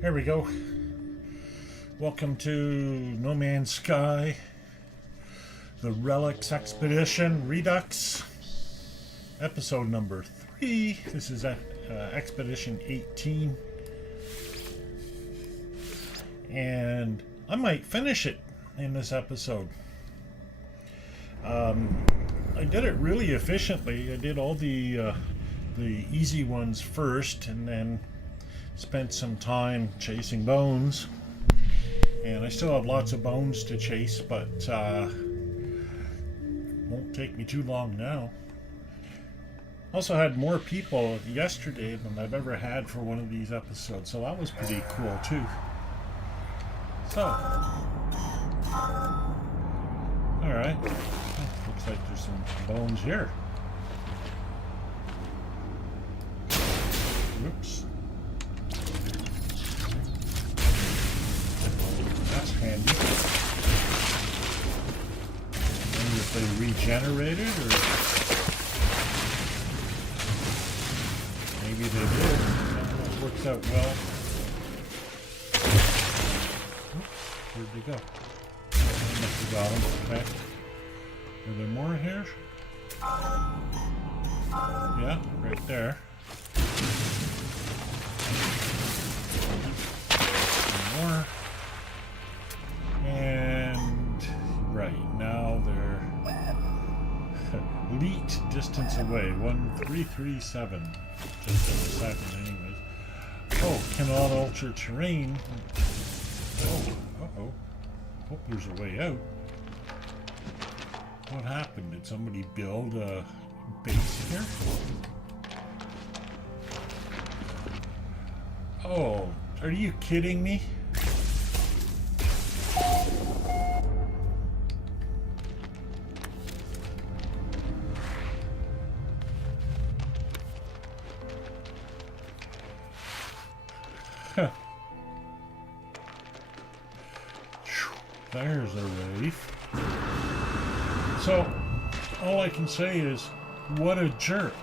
Here we go. Welcome to No Man's Sky, the Relics Expedition Redux, episode number 3. This is Expedition 18. And I might finish it in this episode. I did it really efficiently. I did all the easy ones first, and then spent some time chasing bones. And I still have lots of bones to chase, but won't take me too long now. Also had more people yesterday than I've ever had for one of these episodes, so that was pretty cool too. So, alright. Looks like there's some bones here. Whoops. That's handy. I wonder if they regenerated, or maybe they did. That works out well. Where'd they go? I must have got them. Okay. Are there more here? Yeah, right there. More. And right now they're leet distance away. 1337. Just over 7 anyways. Oh, cannot alter terrain. Oh, uh-oh. Hope there's a way out. What happened? Did somebody build a base here? Oh, are you kidding me? Huh. There's a relief. So, all I can say is, what a jerk.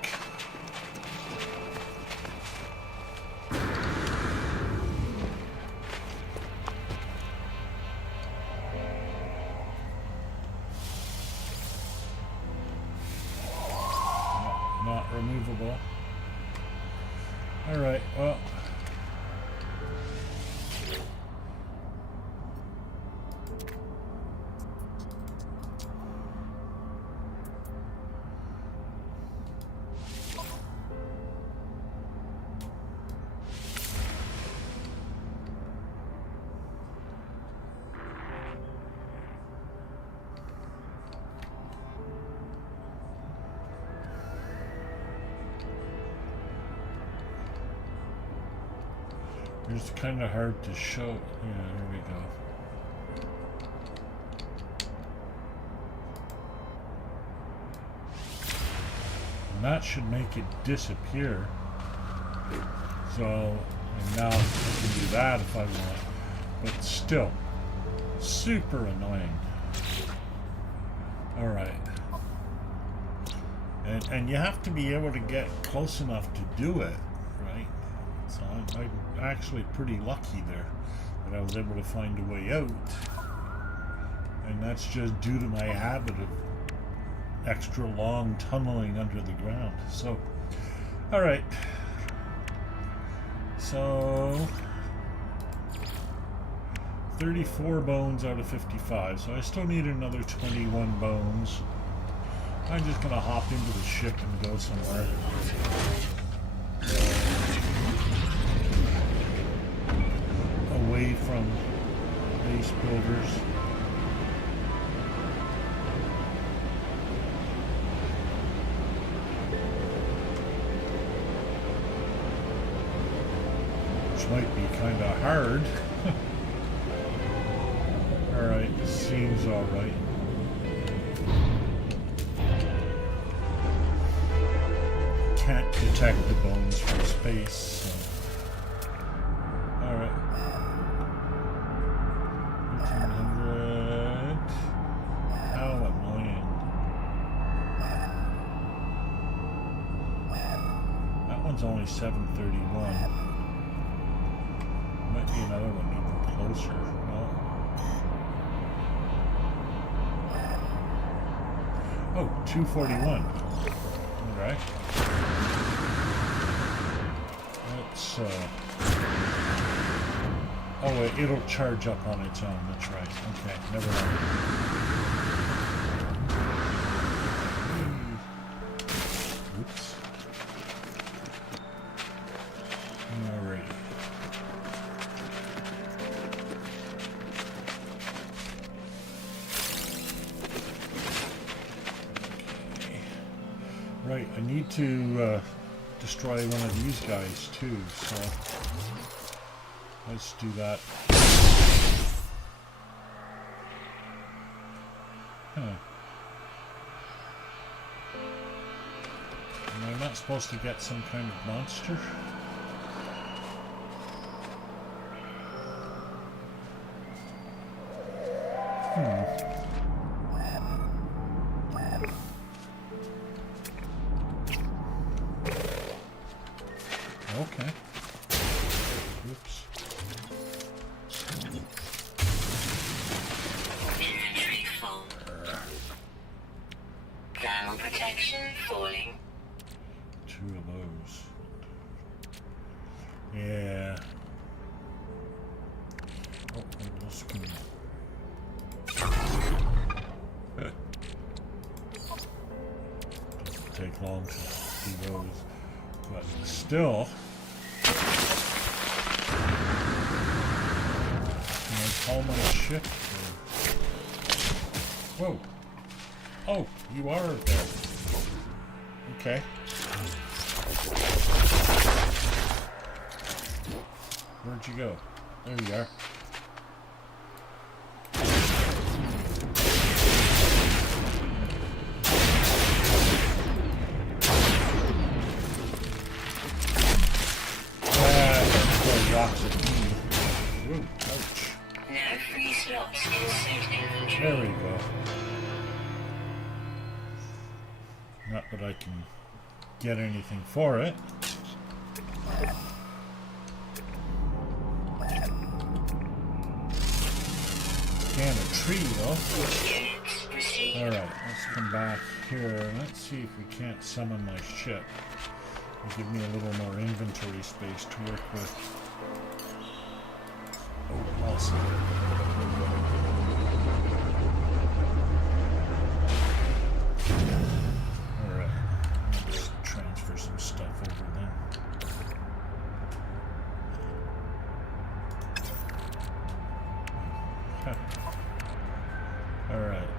Not removable. Alright, well. It's kind of hard to show. Yeah, there we go. And that should make it disappear. So, and now I can do that if I want. But still, super annoying. Alright. And you have to be able to get close enough to do it, right? So I'm actually pretty lucky there that I was able to find a way out, and that's just due to my habit of extra long tunneling under the ground. So, alright, so 34 bones out of 55, so I still need another 21 bones. I'm just gonna hop into the ship and go somewhere. Away from base builders. Which might be kind of hard. Alright, this seems alright. Can't detect the bones from space, so. Alright. 1300. How annoying. That one's only 731. might be another one even closer. No. Oh, 241. Alright. Let's, oh, it'll charge up on its own. That's right. Okay, never mind. Oops. Alright. Okay. Right, I need to destroy one of these guys too, so let's do that. Huh. Am I not supposed to get some kind of monster? Okay. Oops. Inventory full. Thermal protection falling. Two of those. Yeah. Oh, this can... Doesn't take long to do those. But still... Can I call my ship? Or... Whoa. Oh, you are there. Okay. Where'd you go? There you are. Rocks at me. Ooh, ouch. No free slots in suit inventory. There we go. Not that I can get anything for it. Scan a tree though. Alright, let's come back here. Let's see if we can't summon my ship. It'll give me a little more inventory space to work with. Oh, awesome. Alright, let's transfer some stuff over then. Alright.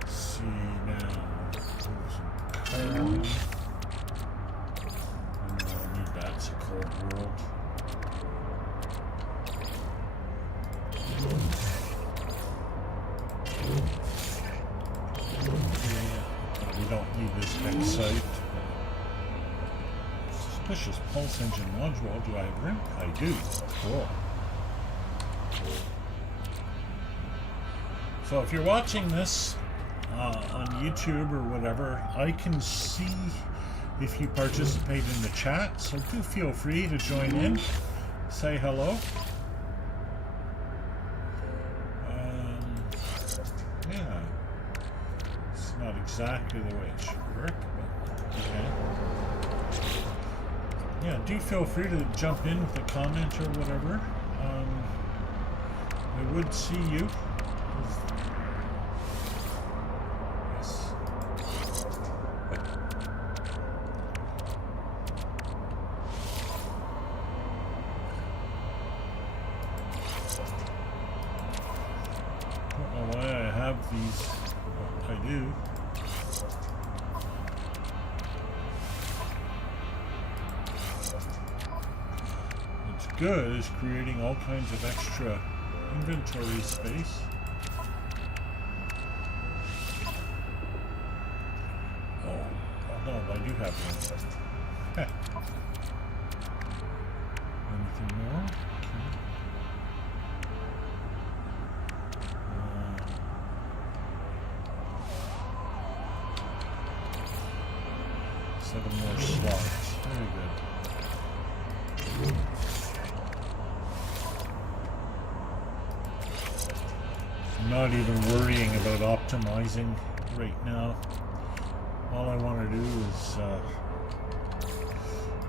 Let's see now. That's a cold world. Yeah, we don't need this next site. Suspicious pulse engine module. Do I have room? I do. Cool. So if you're watching this on YouTube or whatever, I can see if you participate in the chat, so do feel free to join in, say hello. Yeah, it's not exactly the way it should work, but okay. Yeah, do feel free to jump in with a comment or whatever. I would see you. These, I do. What's good is creating all kinds of extra inventory space. Oh no, I do have one. Anything more? Okay. 7 more slots. Very good. I'm not even worrying about optimizing right now. All I want to do is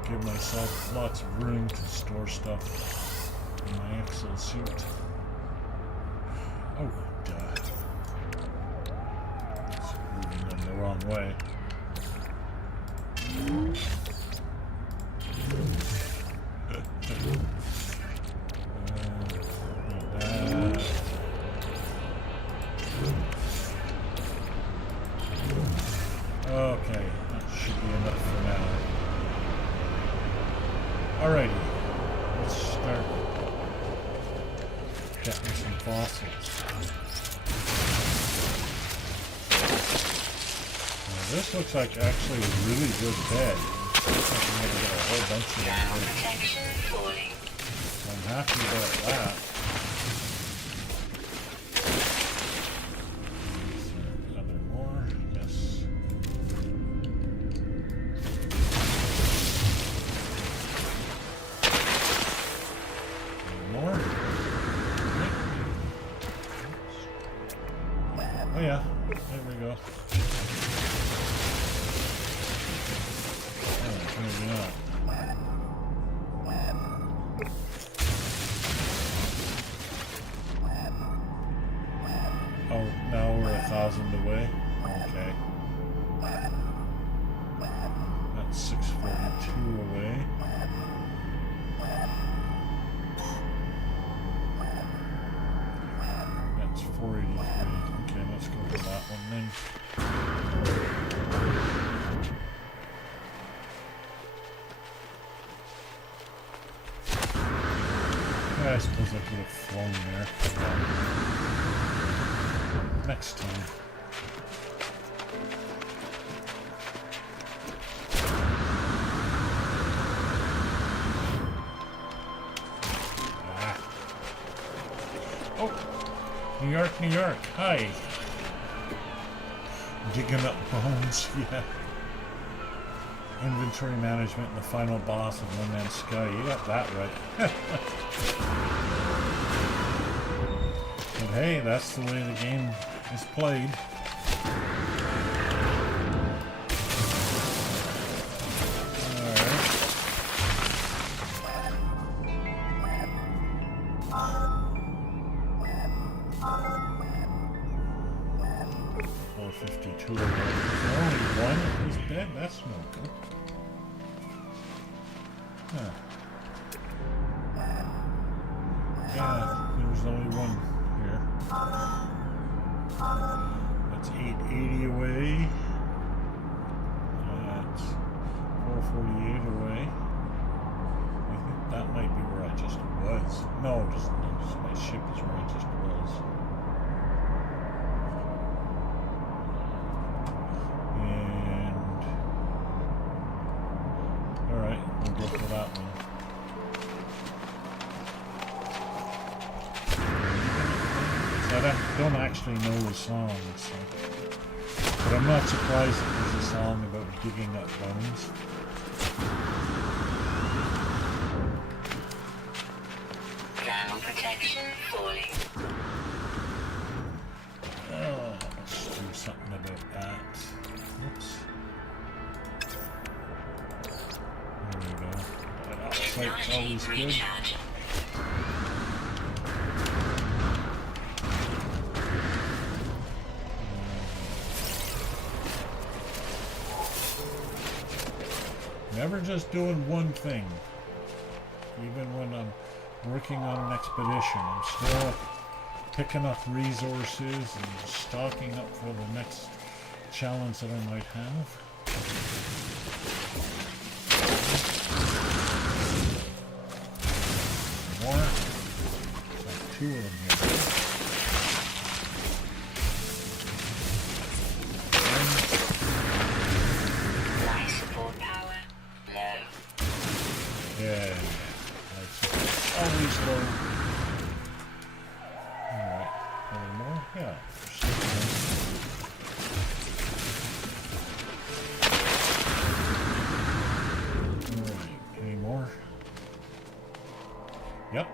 give myself lots of room to store stuff in my Excel suit. Oh, duh. It's moving them the wrong way. Okay, that should be enough for now. Alrighty, let's start getting some fossils. Now, this looks like actually a really good bed. Looks like I'm going to get a whole bunch of them. So I'm happy about that. Oh yeah, there we go. Oh, maybe not. Oh, now we're 1,000 away. Okay. That's 642 away. That's 483. Okay, let's go to that one then. I suppose I could have flown there. Next time. Ah. Oh! New York, New York. Hi. Digging up bones, yeah. Inventory management and the final boss of No Man's Sky. You got that right. But hey, that's the way the game is played. Alright. 452 away. Only one is dead? That's no good. Huh. Yeah, there's only one here. That's 880 away. That's 448 away. I think that might be where I just was. No, just my ship is where I just was. And alright, we'll go for that one. I don't actually know the song, so. But I'm not surprised that there's a song about digging up bones. Ground protection falling. Oh, let's do something about that. Oops. There we go. That site's always good. Never just doing one thing. Even when I'm working on an expedition, I'm still picking up resources and stocking up for the next challenge that I might have. More. There's like 2 of them here. Yeah, that's always low. Alright, any more? Yeah. Alright, any more? Yep.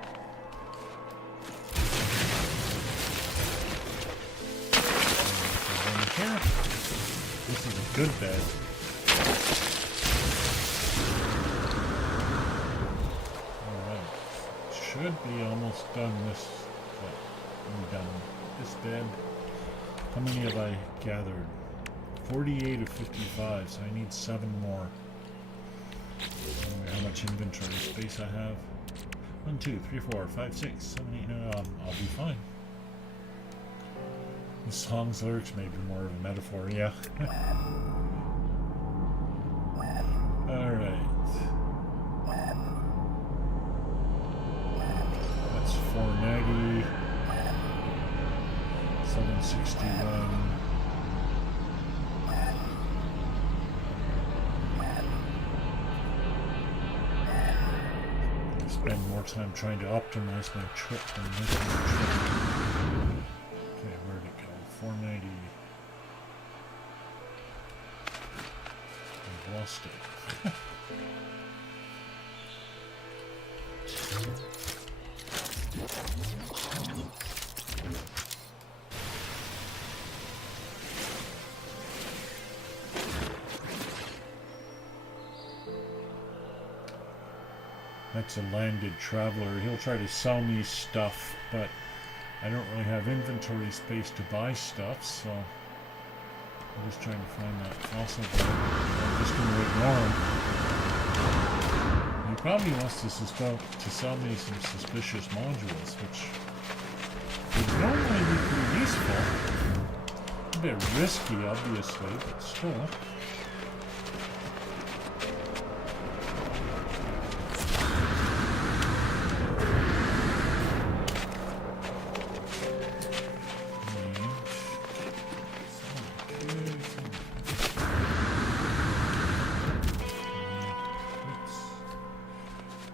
And here. This is a good bed. Alright. Should be almost done this. I'm done this bed. How many have I gathered? 48 of 55, so I need 7 more. I wonder how much inventory space I have. 1, 2, 3, 4, 5, 6, 7, 8, 9. I'll be fine. The song's lyrics may be more of a metaphor, yeah. Alright. That's 490. 761. Spend more time trying to optimize my trip than making my trip. Okay, where'd it go? 490. I've lost it. That's a landed traveler. He'll try to sell me stuff, but I don't really have inventory space to buy stuff, so I'm just trying to find that fossil there. I'm just going to ignore him. He probably wants to sell me some suspicious modules, which would normally be pretty useful. A bit risky, obviously, but still.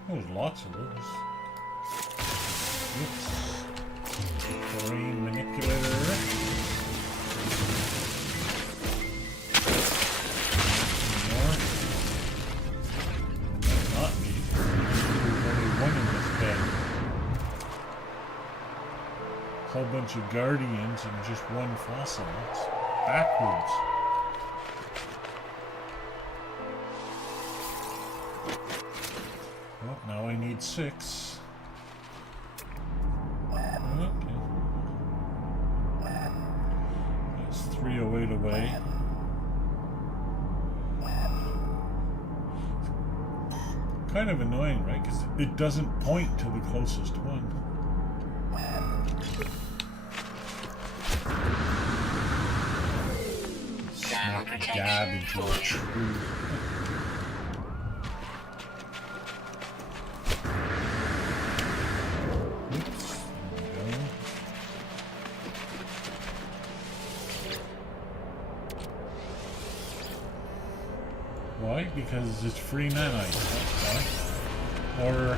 There's lots of those. Oops. Terrain manipulator. More. Might not be. There's only one in this bed. A whole bunch of guardians and just one fossil. That's backwards. Well, now I need 6. Okay. That's 308 away. Kind of annoying, right? Because it doesn't point to the closest one. Snap a dab into a tree. Why? Because it's free nanite, that's why. Or,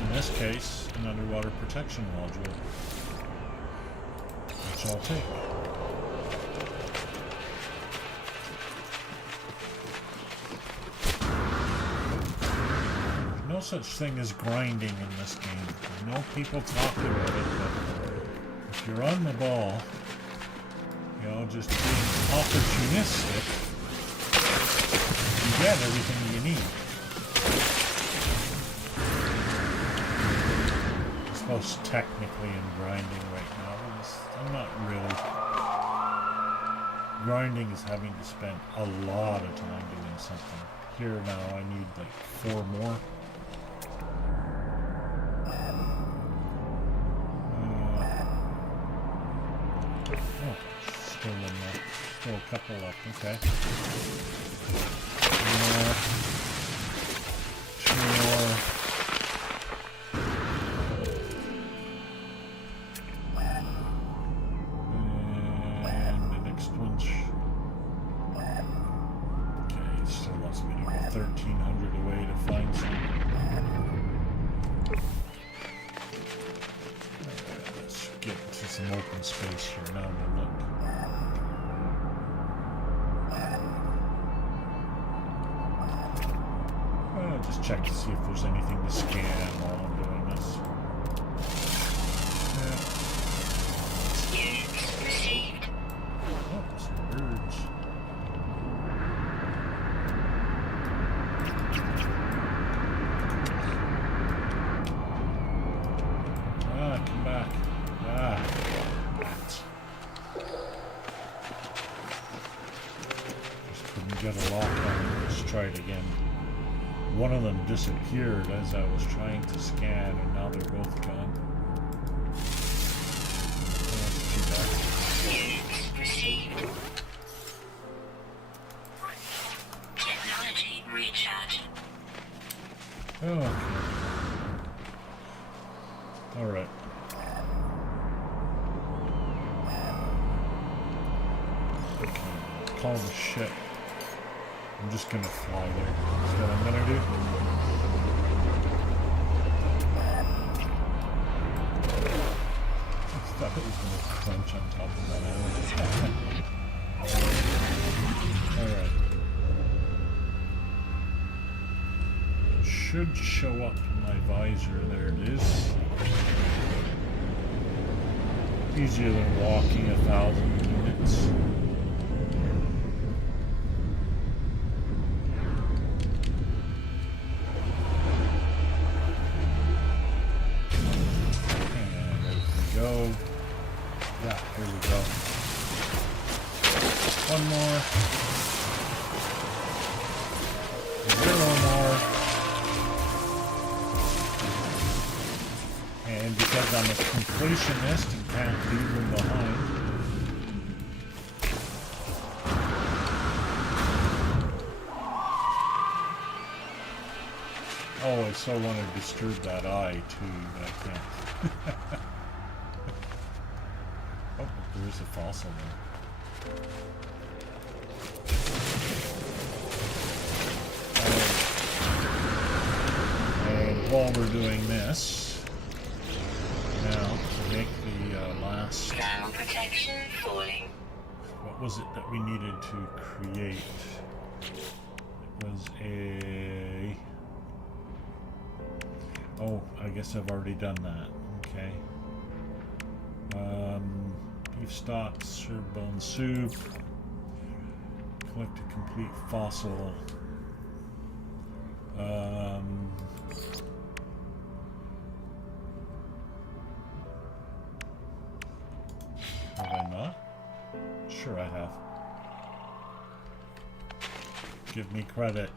in this case, an underwater protection module. Which I'll take. There's no such thing as grinding in this game. I know people talk about it, but if you're on the ball, you know, just being opportunistic, you get everything you need. I suppose technically I'm grinding right now. I'm not really. Grinding is having to spend a lot of time doing something. Here now I need like 4 more. Oh, still one left. Still a couple left, okay. 2 more. And the next one's... Okay, it still wants me to go 1,300 away to find some. Let's get to some open space here. Now we'll look. Just check to see if there's anything to scan while I'm doing this. try it again. One of them disappeared as I was trying to scan, and now they're both gone. That's too bad. Units received. Technology recharge. Oh, okay. Alright. Okay. Call the ship. I'm just gonna fly there. That's what I'm gonna do. I thought it was gonna crunch on top of that island. Alright. Should show up in my visor. There it is. Easier than walking 1,000 units. Yeah, here we go. One more. 0 more. And because I'm a completionist and can't leave them behind. Oh, I so want to disturb that eye too, but I can't. Oh, there is a fossil there. And while we're doing this, now to make the last... Ground protection falling. What was it that we needed to create? It was a... Oh, I guess I've already done that. Okay. Beef stock, serve bone soup. Collect a complete fossil. Have I not? Sure I have. Give me credit.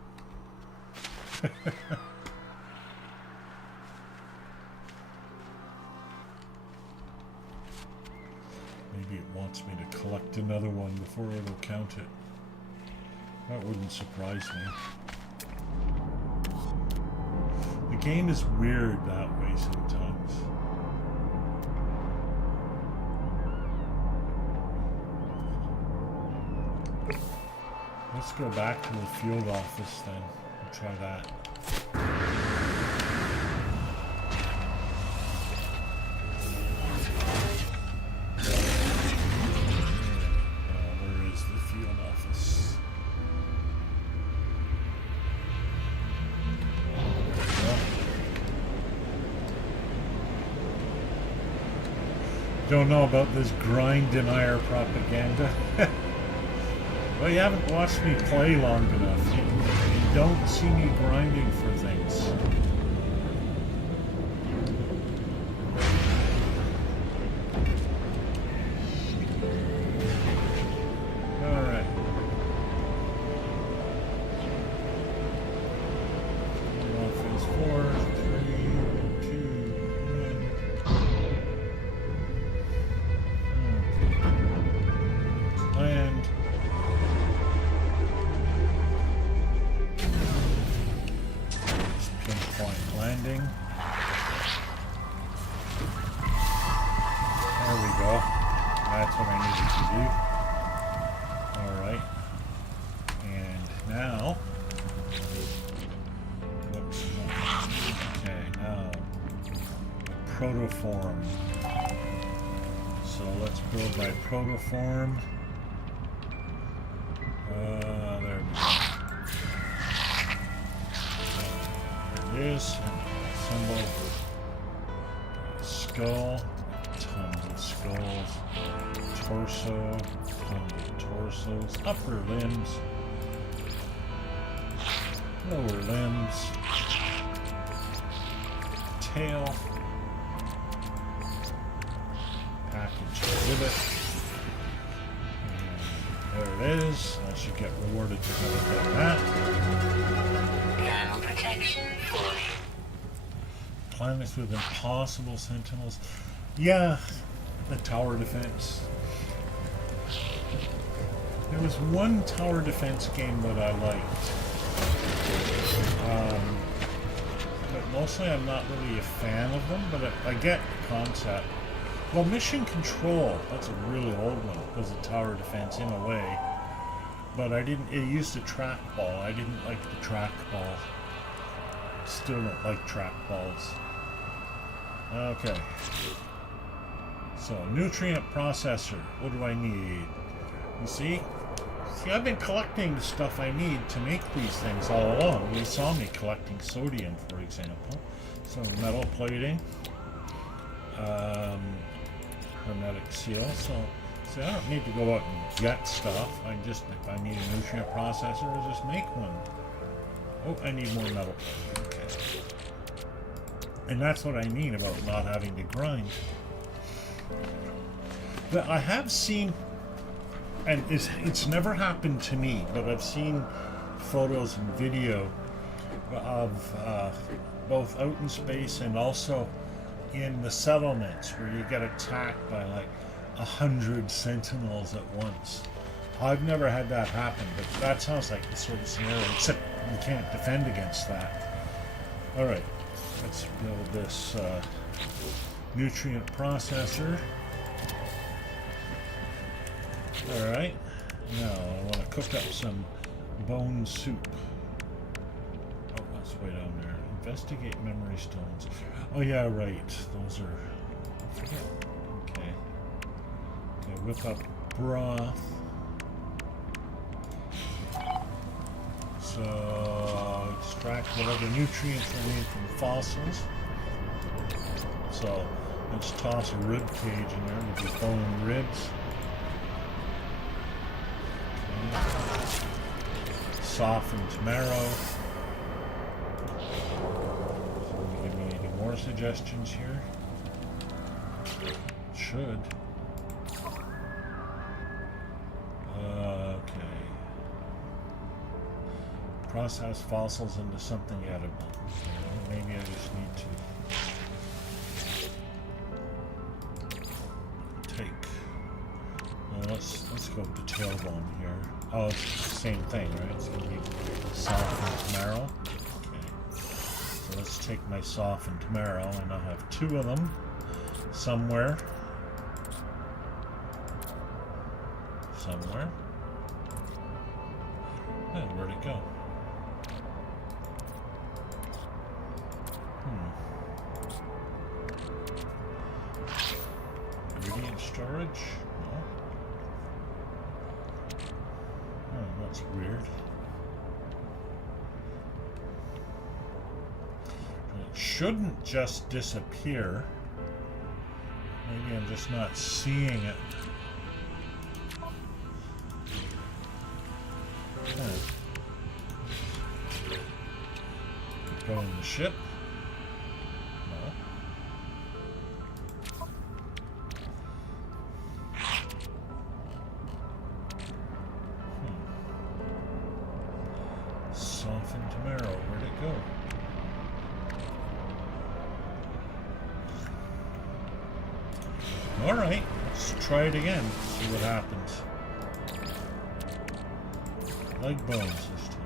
Maybe it wants me to collect another one before it'll count it. That wouldn't surprise me. The game is weird that way sometimes. Let's go back to the field office then. We'll try that. Where is the field office? Don't know about this grind denier propaganda. Well, you haven't watched me play long enough. You don't see me grinding for things. Alright. Off phase 4, 3, 2, 1. Land. Landing. There we go. That's what I needed to do. Alright. And now... Whoops. Okay, now... Protoform. So let's build by protoform. There we go. Is symbol skull, tons of skulls, torso, tons of torsos, upper limbs, lower limbs, tail, package exhibit, and there it is. I should get rewarded for having done that. planets with impossible sentinels. Yeah, the tower defense. There was one tower defense game that I liked. But mostly I'm not really a fan of them, but I get the concept. Well, Mission Control, that's a really old one, was a tower defense in a way. But it used a trackball. I didn't like the trackball. Still don't like trackballs. Okay. So, nutrient processor. What do I need? You see? See, I've been collecting the stuff I need to make these things all along. You saw me collecting sodium, for example. So, metal plating. Hermetic seal. So, see, I don't need to go out and get stuff. If I need a nutrient processor, I'll just make one. Oh, I need more metal plating. Okay. And that's what I mean about not having to grind. But I have seen, and it's never happened to me, but I've seen photos and video of both out in space and also in the settlements where you get attacked by like 100 sentinels at once. I've never had that happen, but that sounds like the sort of scenario, except you can't defend against that. Alright, let's build this nutrient processor. Alright, now I want to cook up some bone soup. Oh, that's way down there. Investigate memory stones. Oh yeah, right. Those are... I forget. Okay. Okay, whip up broth. So, extract whatever nutrients I need from fossils. So, let's toss a rib cage in there with the bone ribs. Softened marrow. Give me any more suggestions here? Should. Okay. Process fossils into something edible. Maybe I just need to take. Let's go with the tailbone here. Oh, it's the same thing, right? It's going to be softened marrow. Okay. So let's take my softened marrow, and I'll have 2 of them somewhere. Somewhere. Oh, where'd it go? Ingredient storage? No. Oh, that's weird. It shouldn't just disappear. Maybe I'm just not seeing it. Go in the ship. No. Softened marrow. Where'd it go? Alright, let's try it again. See what happens. Leg bones this time.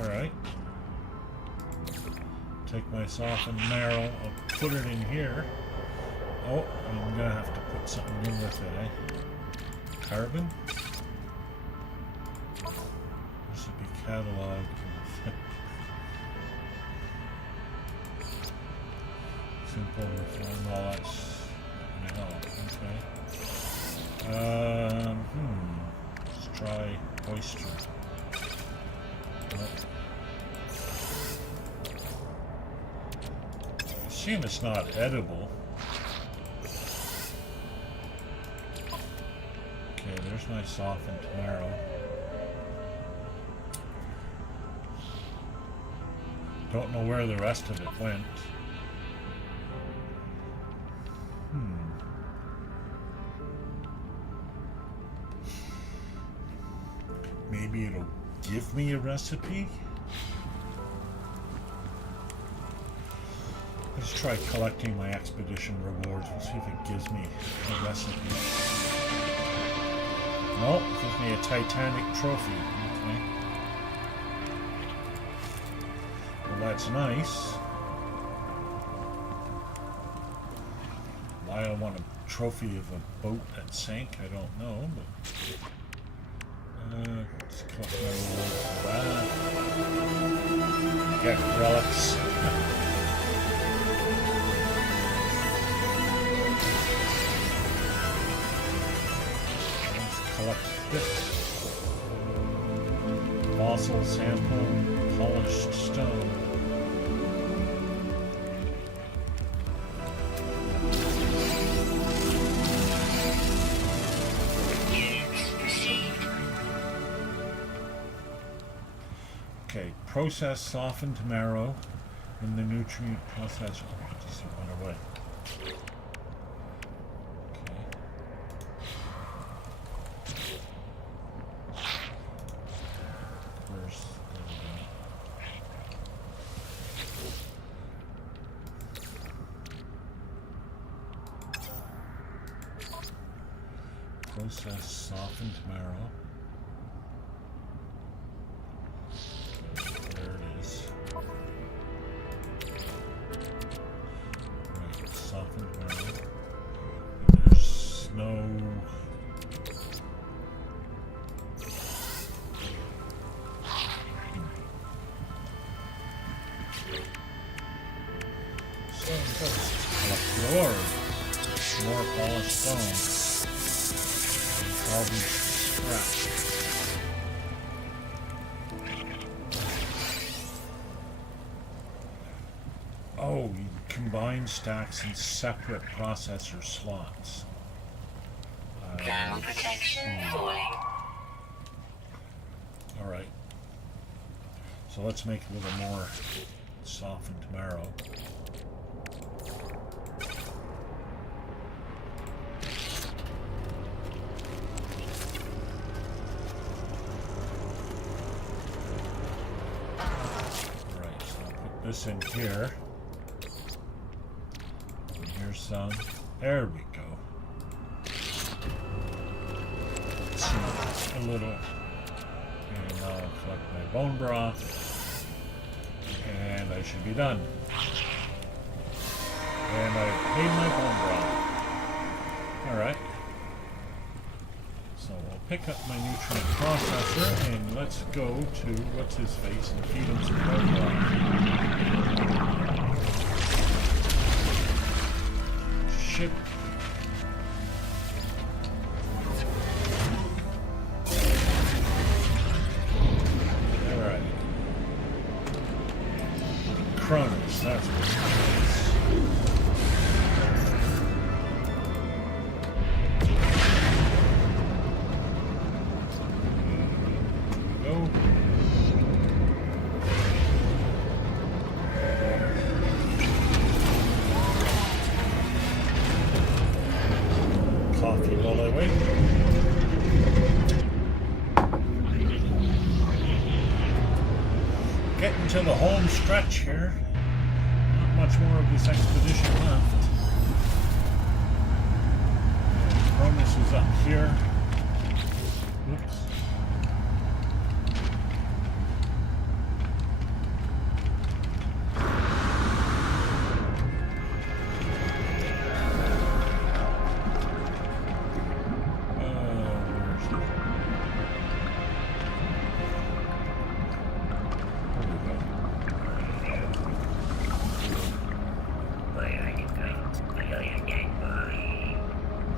Alright. Take my softened marrow, I'll put it in here. Oh, I'm gonna have to put something in with it, eh? Carbon? Recipe catalog. Simple reform, well that's... no, okay. Let's try oyster. Nope. I assume it's not edible. Okay, there's my softened marrow. Don't know where the rest of it went. maybe it'll give me a recipe. Let's try collecting my expedition rewards. We'll see if it gives me a recipe. No, it gives me a Titanic trophy. Okay. Well, that's nice. Why I want a trophy of a boat that sank, I don't know, but let's collect my reward for that. Get relics. Let's collect this. Fossil sample, polished stone. Okay, process softened marrow in the nutrient processor. Oh, just went away. Okay. Where's process softened marrow. There it is. Right, softened marrow. And there's snow. Stone dust. Collect the ore. More polished stone. All these scrap. Oh, you combine stacks in separate processor slots. Thermal protection falling. Alright. So let's make a little more softened marrow. Alright, so I'll put this in here. Here's some. There we go. Let's see, a little. And I'll collect my bone broth. And I should be done. And I've paid my bone broth. Alright. So I'll pick up my nutrient processor and let's go to what's his face and feed him some bone broth. Shit. Alright. Cronus, that's what it is. Go. Coffee while I wait. Getting to the home stretch here. Not much more of this expedition left. Cronus is up here. Oops.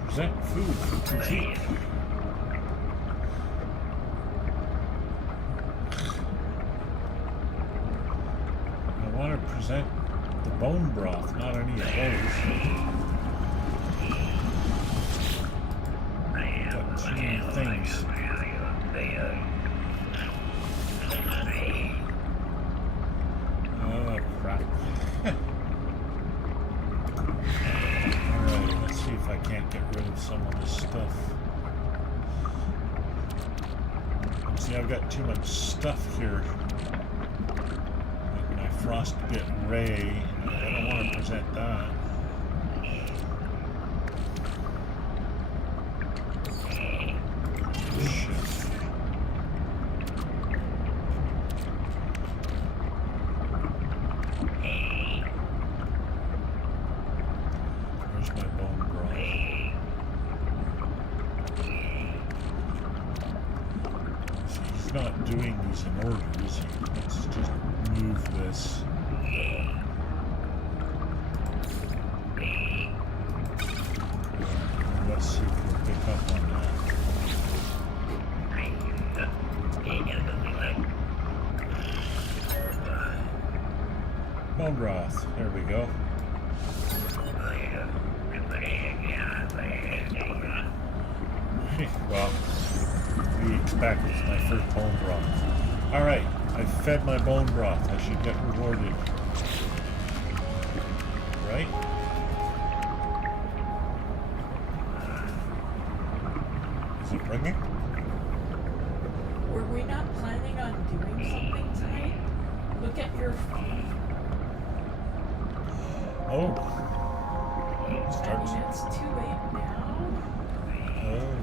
Present food for critique. I want to present the bone broth, not any of those. Got too many things. Oh, crap. Alright, let's see if I can't get rid of some of this stuff. See, I've got too much stuff here. Like my frostbit ray, I don't want to present that. Doing these in orders. Let's just move this. Let's see if we'll pick up on that. Bone broth. There we go. Well, we expect it's my first bone broth. Alright, I fed my bone broth. I should get rewarded. Right? Is it ringing? Were we not planning on doing something tonight? Look at your phone. Oh. I mean, it's too late now. Oh.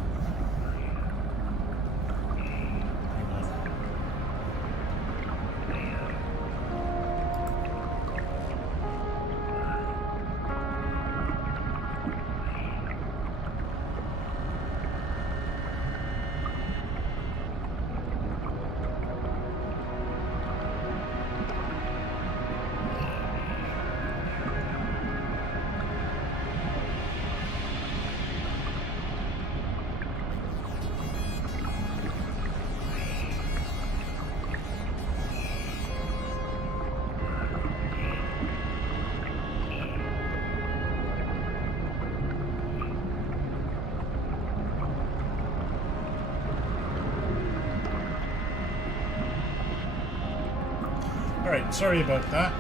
Alright, sorry about that.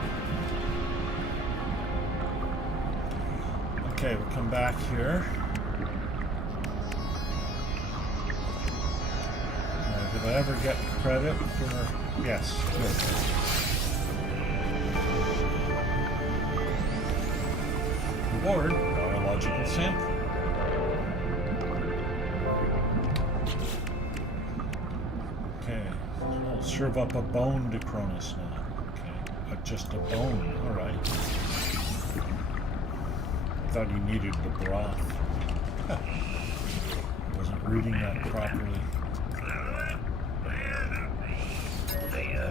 Okay, we'll come back here. Did I ever get credit for... Yes, good. Reward, biological sample. Okay, I'll serve up a bone to Cronus now. Just a bone, alright. I thought he needed the broth. I wasn't reading that properly.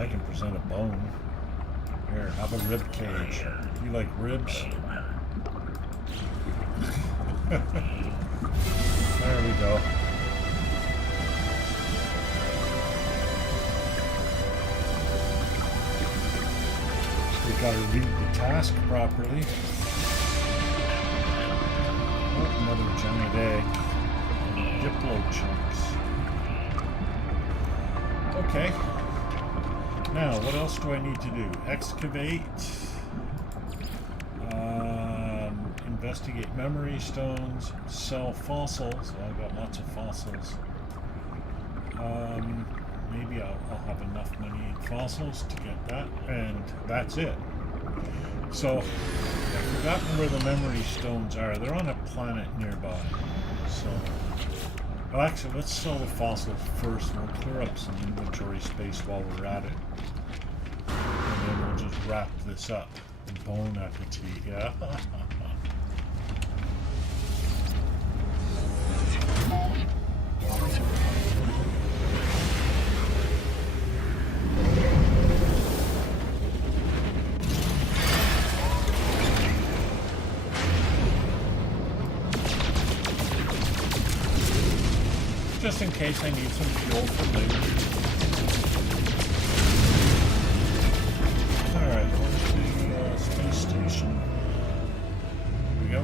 I can present a bone. Here, have a rib cage. You like ribs? There we go. We've got to read the task properly. Oh, another giant egg. Diplo chunks. Okay. Now, what else do I need to do? Excavate. Investigate memory stones. Sell fossils. Well, I've got lots of fossils. Maybe I'll have enough money in fossils to get that, and that's it. So, I've forgotten where the memory stones are. They're on a planet nearby. So, well, actually, let's sell the fossils first, and we'll clear up some inventory space while we're at it. And then we'll just wrap this up. Bon appetit, yeah? Just in case I need some fuel for later. Alright, where's the space station? Here we go.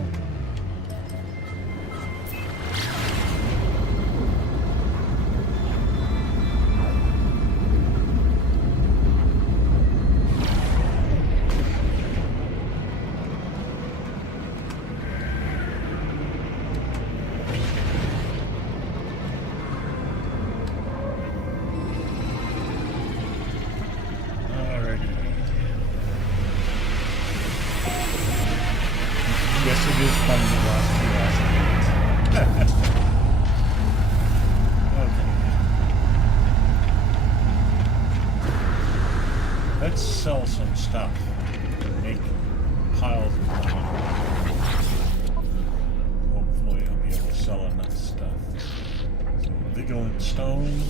Vigilant Stone.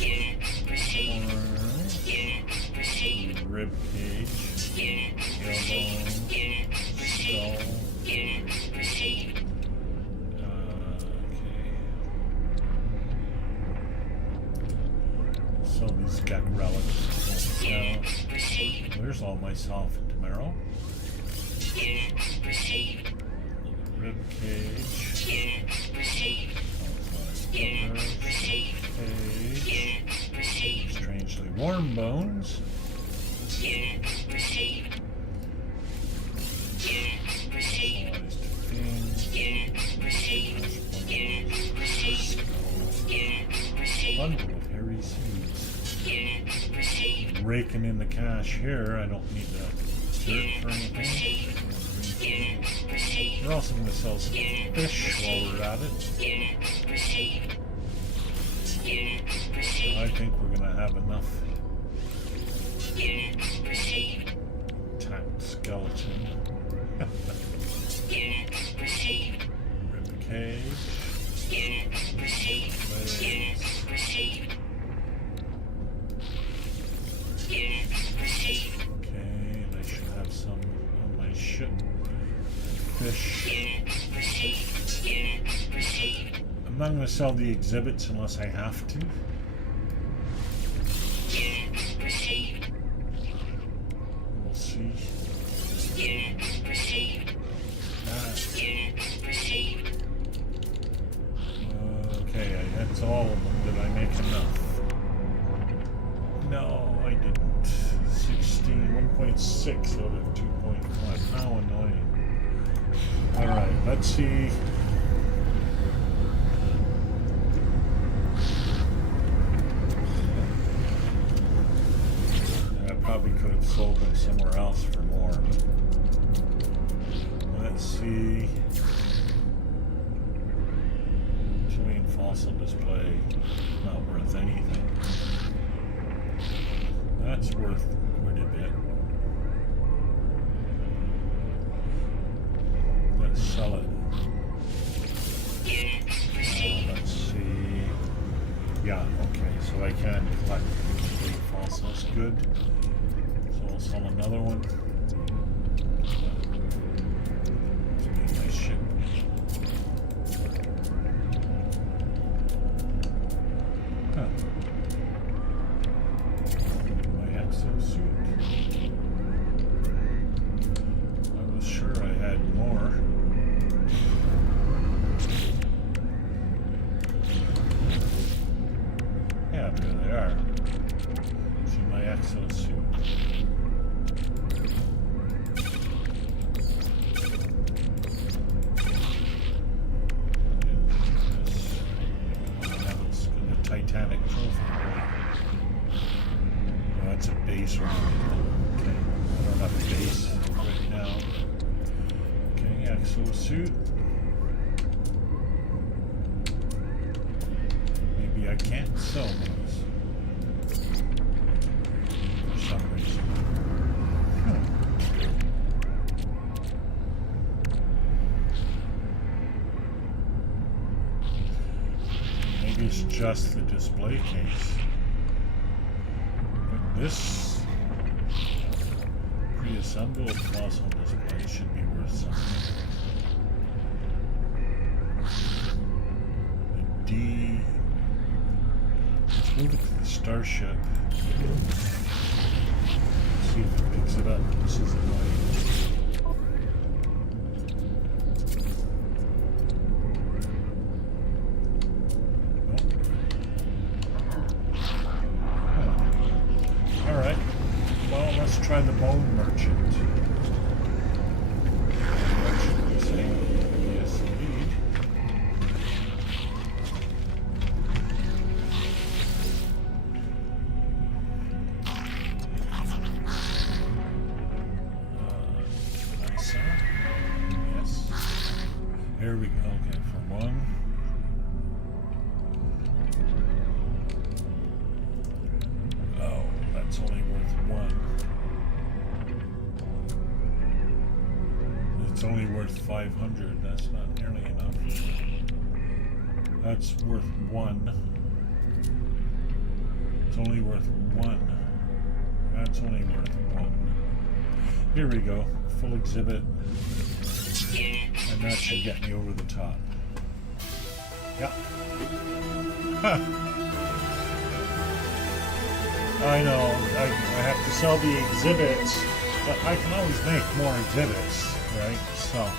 Unit received. Or Unit received. Rib Cage. Unit Elbow. received. Unit received. Skull. Unit received. Okay. So these got relics. Unit received. There's all my softened marrow. Unit received. Rib cage. Unit received. Unit received. Cage. Unit received. Strangely warm bones. Unit received. Unit received. Sliced fins. Unit received. Unit received. Unit received. Bundle of hairy seeds. Unit received. Raking in the cash here. I don't need the dirt or anything. Unit received. We're also going to sell some fish while we're at it. Unit received. Unit I received. think we're going to have enough Unit received. tacked skeleton. Unit received. Rib cage. Unit received. Legs. Unit received. Unit received. Okay, and I should have some on my ship. Fish. Unit received. Unit received. I'm not going to sell the exhibits unless I have to. Unit received. We'll see. Unit received. Unit received. Okay, that's all of them. Did I make enough? No, I didn't. 1.6 out of 2.5. How annoying. Alright, let's see. I probably could have sold them somewhere else for more. Let's see. Between fossil display, not worth anything. That's worth quite a bit. Let's sell it. Unit received. Let's see. Yeah, okay, so I can collect complete fossils. Good. So I'll sell another one. Let's make my ship. Huh. My exosuit. I was sure I had more. Yeah, there they are. See my exosuit. In the Titanic trophy. Oh, that's a base right now. Okay, I don't have a base right now. Okay, exosuit. Maybe I can't sell those for some reason. Maybe it's just the display case. But this pre-assembled fossil display should be worth something. The D. Let's move it to the starship. See if it picks it up. This is annoying. Alright. Well, let's try the bone merchant. Merchant, you say? Yes, indeed. Can I sell? Yes. Here we go. Okay, for one. Oh, that's only worth one. It's only worth 500. That's not nearly enough. That's worth 1. It's only worth 1. That's only worth 1. Here we go. Full exhibit. And that should get me over the top. Yep. Huh. I know. I have to sell the exhibits, but I can always make more exhibits, right? So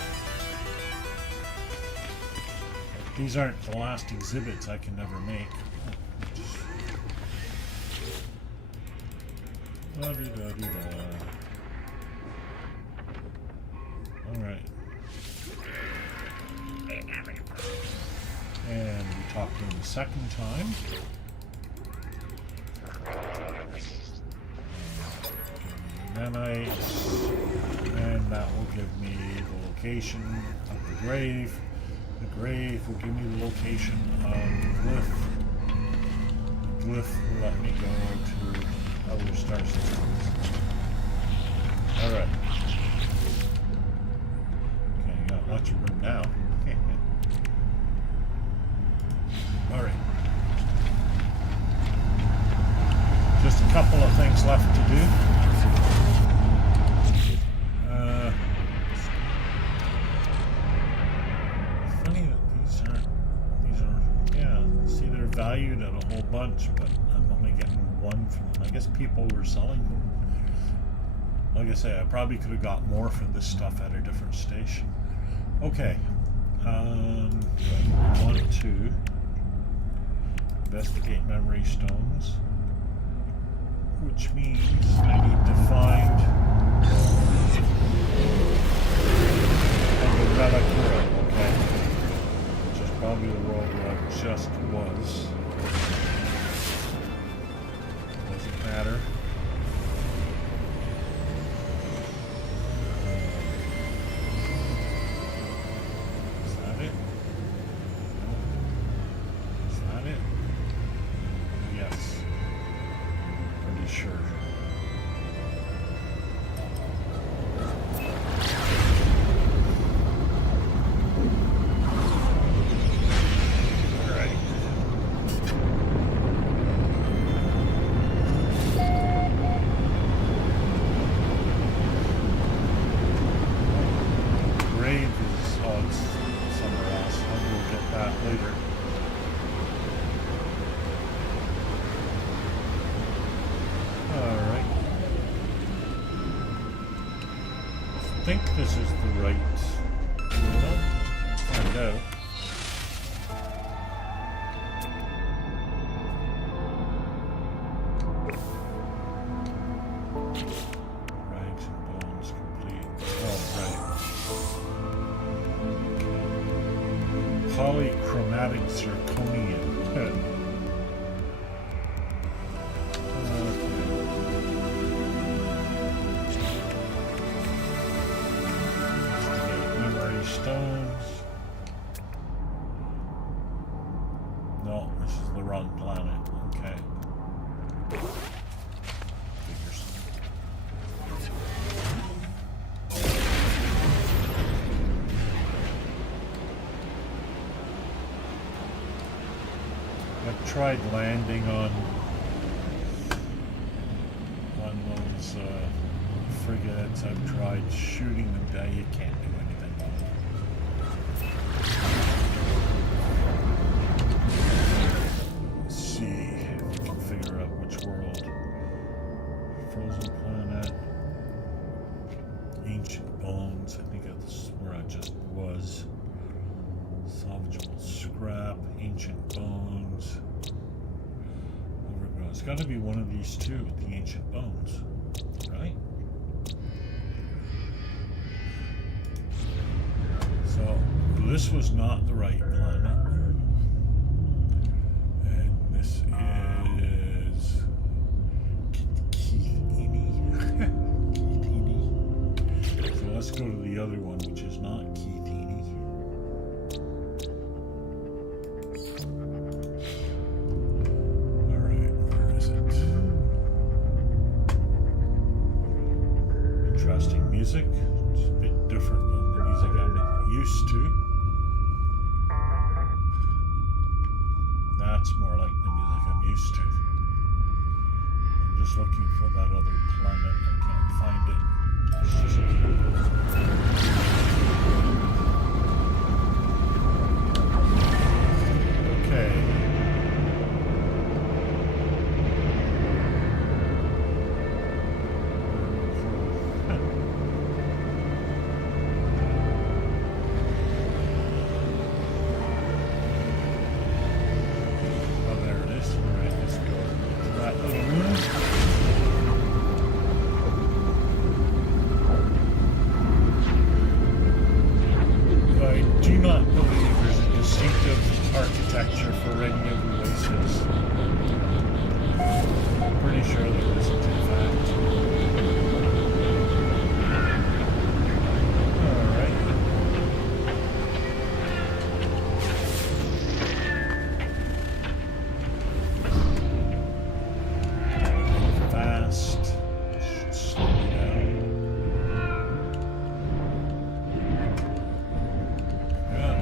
these aren't the last exhibits I can never make. Alright. And we talked to him the second time. Nanites. And that will give me the location of the grave. The grave will give me the location of the glyph. The glyph will let me go to other star systems. Alright. Okay, got lots of room now. Alright. Just a couple of things left to do. Funny that these are, yeah, see they're valued at a whole bunch, but I'm only getting 1 from them. I guess people were selling them. Like I say, I probably could have got more for this stuff at a different station. Okay. I want to investigate memory stones, which means I need to find the relic world, okay? Which is probably the world where I just was. Doesn't matter. Is that it? No. Is that it? Yes. Pretty sure. Alright. Grave is, oh, it's somewhere else. I'll go get that later. Alright. I think this is the right. Well, find out. Rags and bones complete. Oh, right. Polychromatic zirconium. Memory stones. No, this is the wrong planet. Okay. Figures. I've tried landing on those frigates. I've tried shooting them down. You can't do anything. Let's see if we can figure out which world. Frozen planet. Ancient bones. I think that's where I just was. Salvageable scrap. Ancient bones. Overgrown. It's got to be one of these two with the ancient bones, right? So this was not the right planet, and this is Keithini. Keithini. So let's go to the other one, which is not Keithini. All right, where is it? Interesting music. It's a bit different than the music I'm used to. That's more like the music I'm used to. I'm just looking for that other planet. I can't find it. It's just... Okay. Oh, there it is. All right, let's go to that little room. I do not believe there's a distinctive architecture for any of the races. I'm pretty sure there isn't, in fact. Alright. Fast. Should slow me down. Yeah.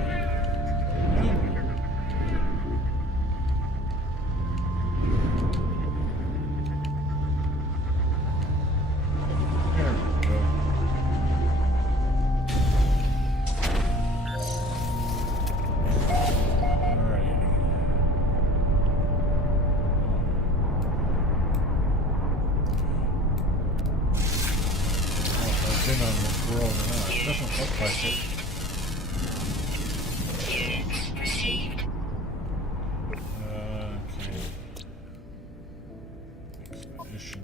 There we go. Alrighty. I've been on this world or not. It doesn't look like it. Units received. Okay. Expedition.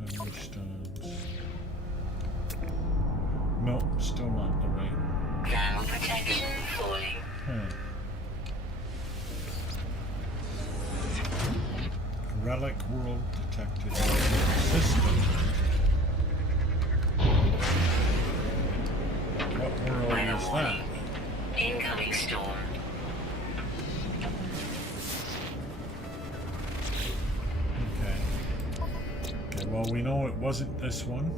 Memory stones. Nope, still not the right. Ground protection falling. Huh. Relic world detected. System. What world is that? Incoming storm. Okay. Okay, well, we know it wasn't this one.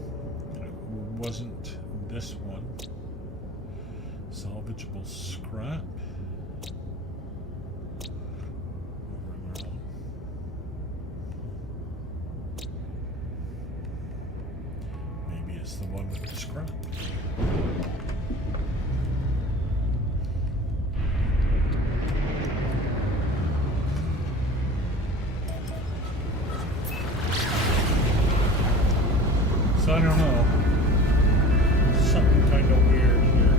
It wasn't this one. Salvageable scrap. Moving around. Maybe it's the one with the scrap. So I don't know. Something kind of weird here.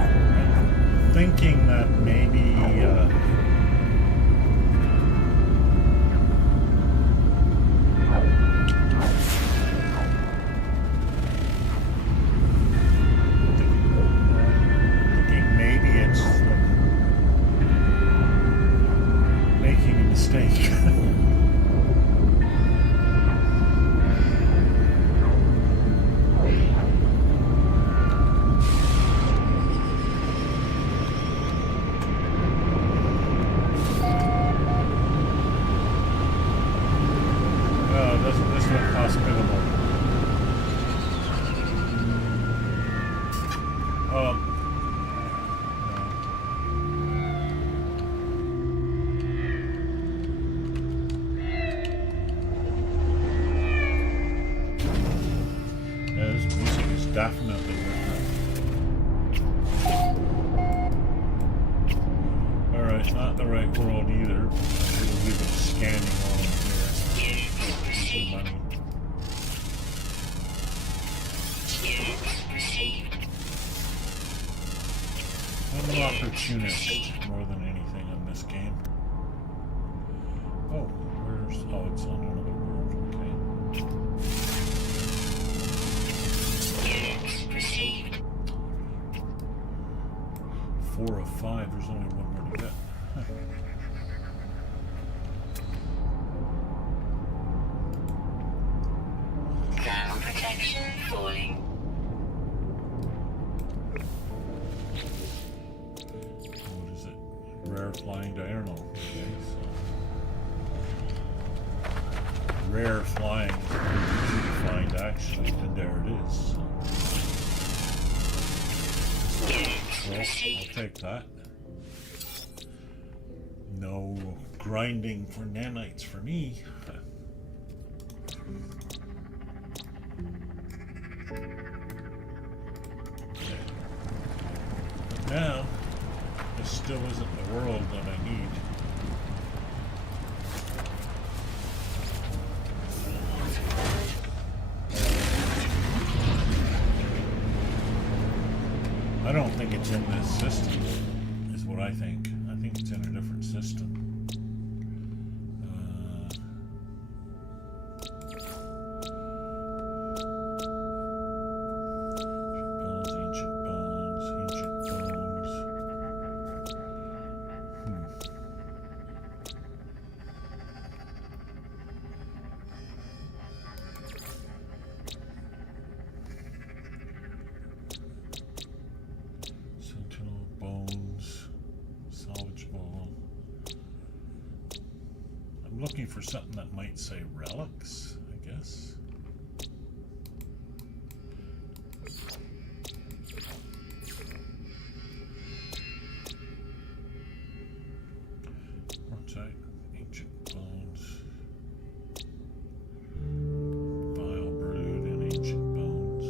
I'm thinking that maybe thinking maybe it's making a mistake. Oh, doesn't this look hospitable? Yeah, this music is definitely different. Alright, not the right world either. We'll leave it scanning all in here. Using money. Units received. I'm an opportunist more than anything in this game. Oh, where's... Oh, it's on another world. Okay. Units received. 4 of 5. There's only one more to get. Ground protection falling. What is it? Rare flying diurnal. Okay, so rare flying is easy to find out. actually, and there it is. Well, I'll take that. No grinding for nanites for me. But now, this still isn't the world that I need. I don't think it's in this system, is what I think. I think it's in a different system. Ancient bones. Sentinel bones, salvageable. I'm looking for something that might say relics, I guess. What's that? Ancient bones. Vile brood and ancient bones.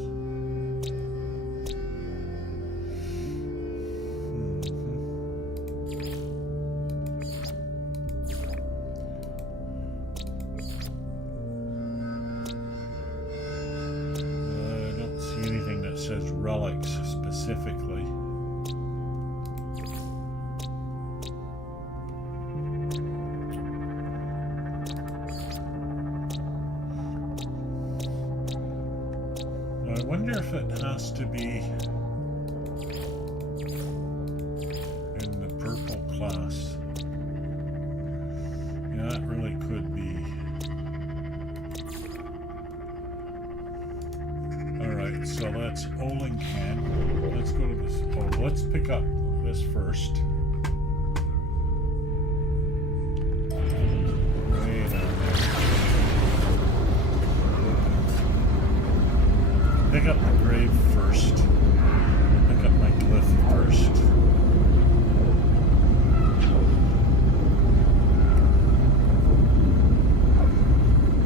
I don't see anything that says relics specifically. I wonder if it has to be in the purple class. Yeah, that really could be. Alright, so that's Olincan. Let's go to this. Oh, let's pick up this first. Way down there. Pick up the grave first. Pick up my glyph first.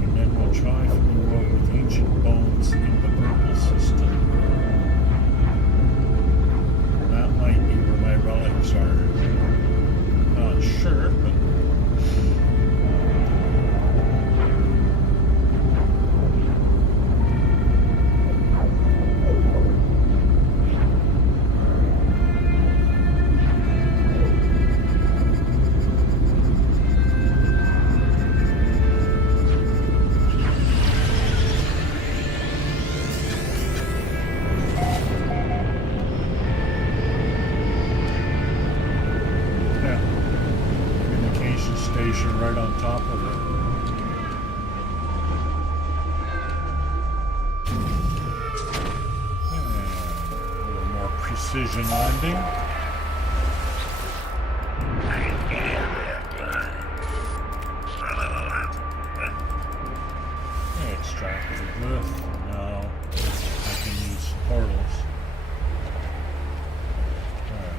And then we'll try for the world with ancient bones in the purple system. That might be where my relics are. Not sure, but yeah. Communication station right on top of it. And a little more precision landing. Extract the glyph. Now I can use portals. Alright.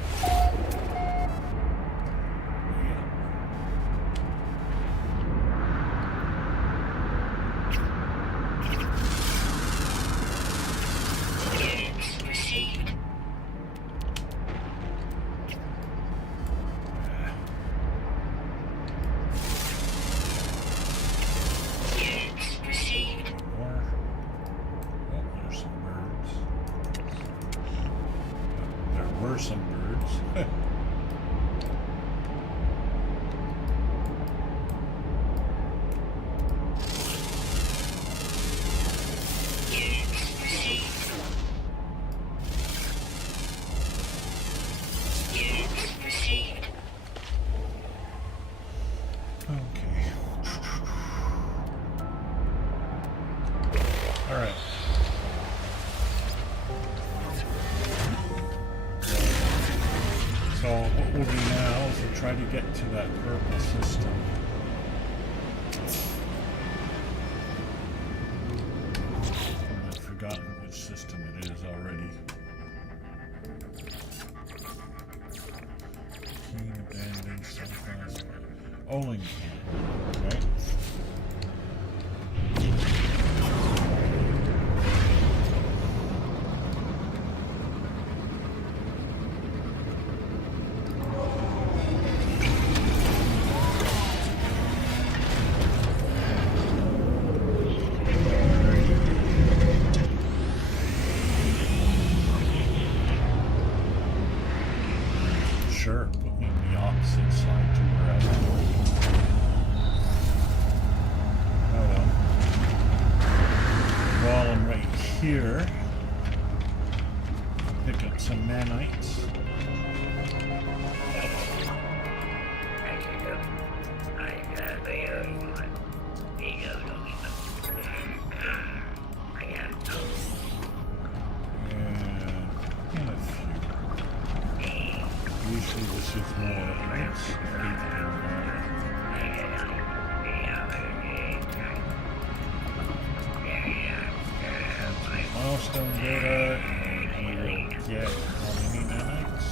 Yeah. Units received. Units received. More. Oh, there's some birds. There were some birds. Units received. Units received. Okay. Alright. So what we'll do now is we'll try to get to that purple system. which system it is already. Keen, abandoned, Southwest. Oling. Okay. Sure, put me on the opposite side to where I was. Oh well. While I'm right here, pick up some nanites. And a few. Usually this is more oops, milestone data, and you will get how many nanites?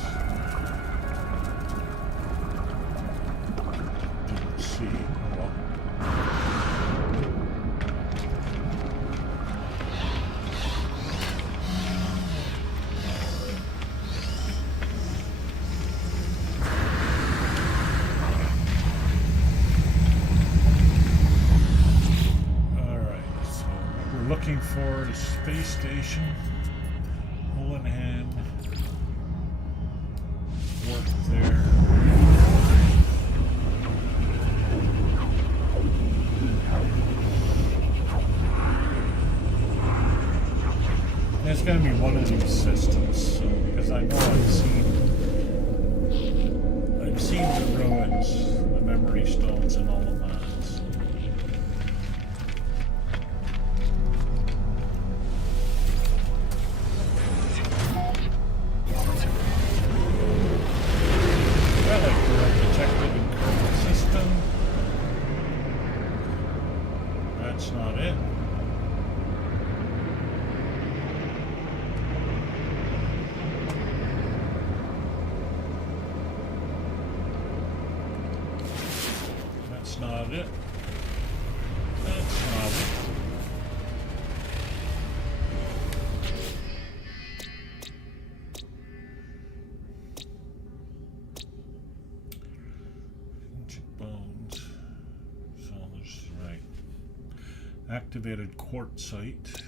Didn't see. Oh well. Looking for a space station, hole in hand, work there. There's going to be one of these systems, so, because I know I've seen the ruins, the memory stones, and all of that. So. That's not it. That's not it. That's not it. Bones. So there's right. Activated quartzite.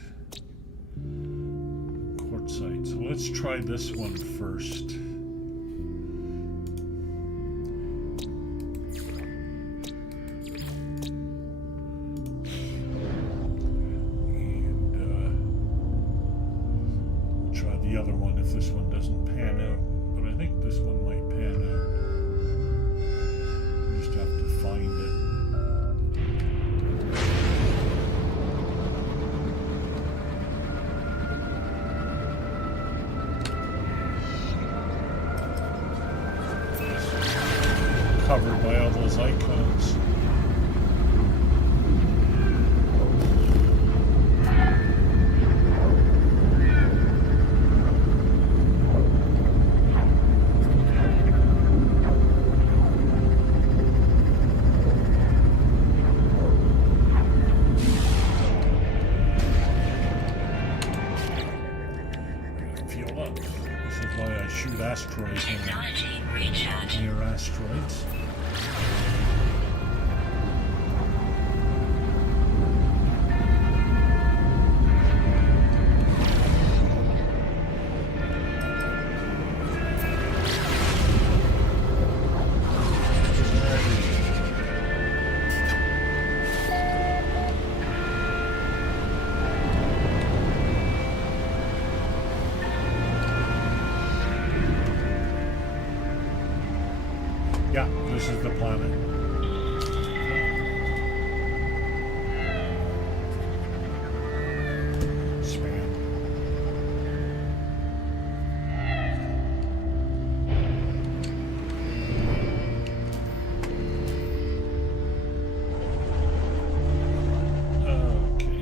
Quartzite. So let's try this one first. And we'll try the other one if this one doesn't pan out. But I think this one might pan out. We just have to find it. Covered by all those icons. Fuel up. This is why I shoot asteroids near asteroids. Yeah, this is the planet. Span. Okay.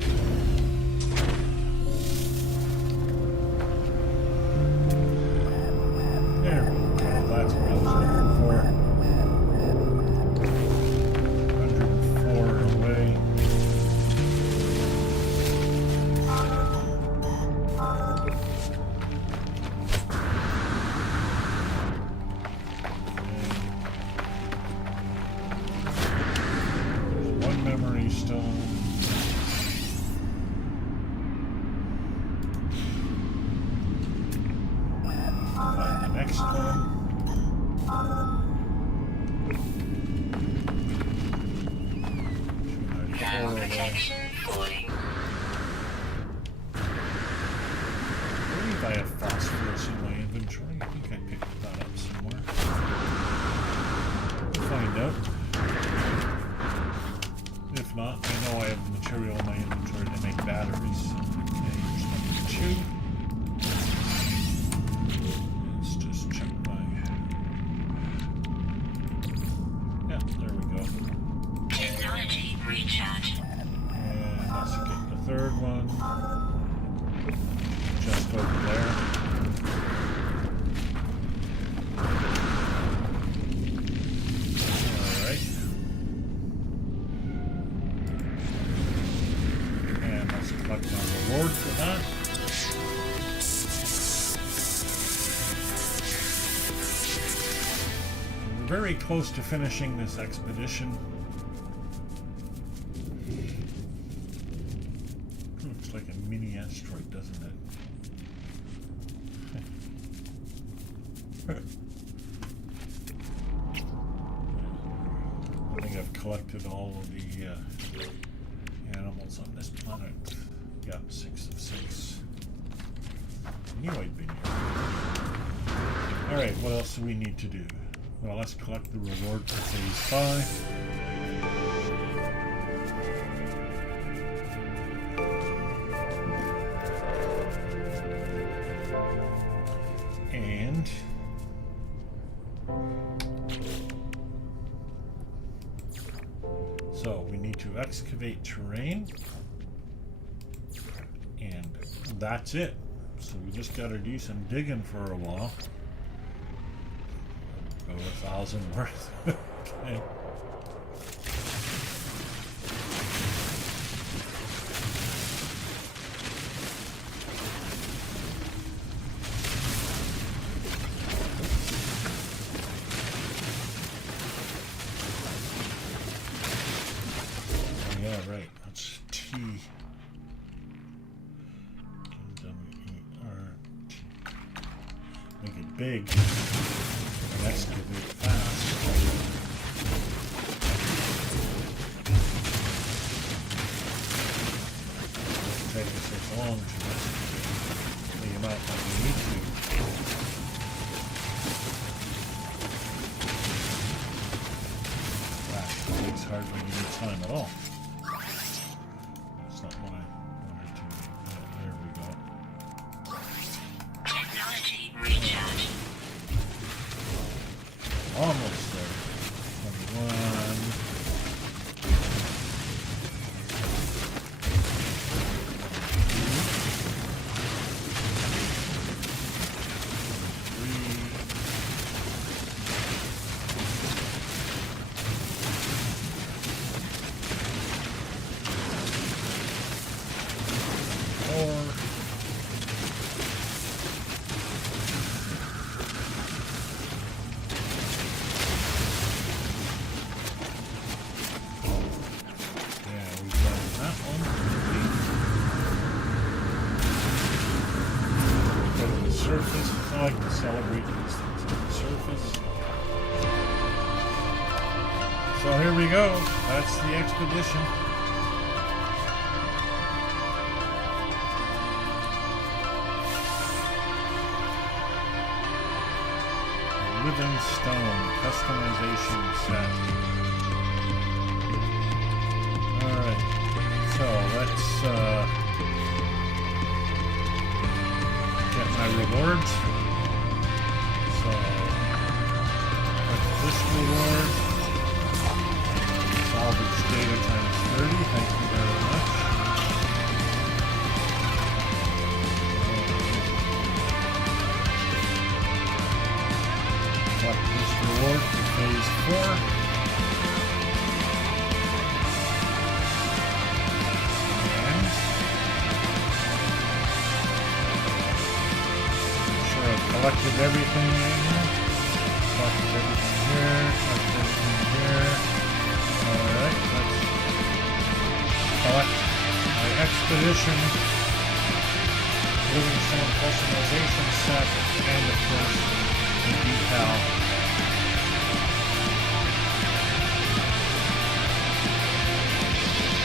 next one. Now protection falling. I believe I have phosphorus in my inventory. I think I picked that up somewhere. We'll find out. If not, I know I have the material in my inventory to make batteries. Okay, here's number 2. Let's just check my... Yeah, there we go. Technology recharge. And let's get the third one. Just over there. Alright. And let's collect my reward for that. We're very close to finishing this expedition. Looks like a mini asteroid, doesn't it? I think I've collected all of the animals on this planet. Yeah, 6 of 6. I knew I'd been here. Alright, what else do we need to do? Well, let's collect the reward for phase 5. And so we need to excavate terrain, and that's it. So we just got to do some digging for a while. About 1,000 worth. Okay. Yeah, right. That's T. W-E-R-T. Make it big and excavate fast. Take us this long to excavate the amount that we need to. That takes hardly any time at all. That's not what I wanted to. There we go. Technology recharge. Almost there. 21. Surface. I like to celebrate these things on the surface. So here we go. That's the expedition. Living stone customization set. Alright. So let's get my rewards. So this reward, salvage data times 30. Thank you very much. Got this reward for phase 4. Collected everything in here. Collected everything here. Collected everything here. Alright, let's collect my expedition, living stone customization set, and of course decal.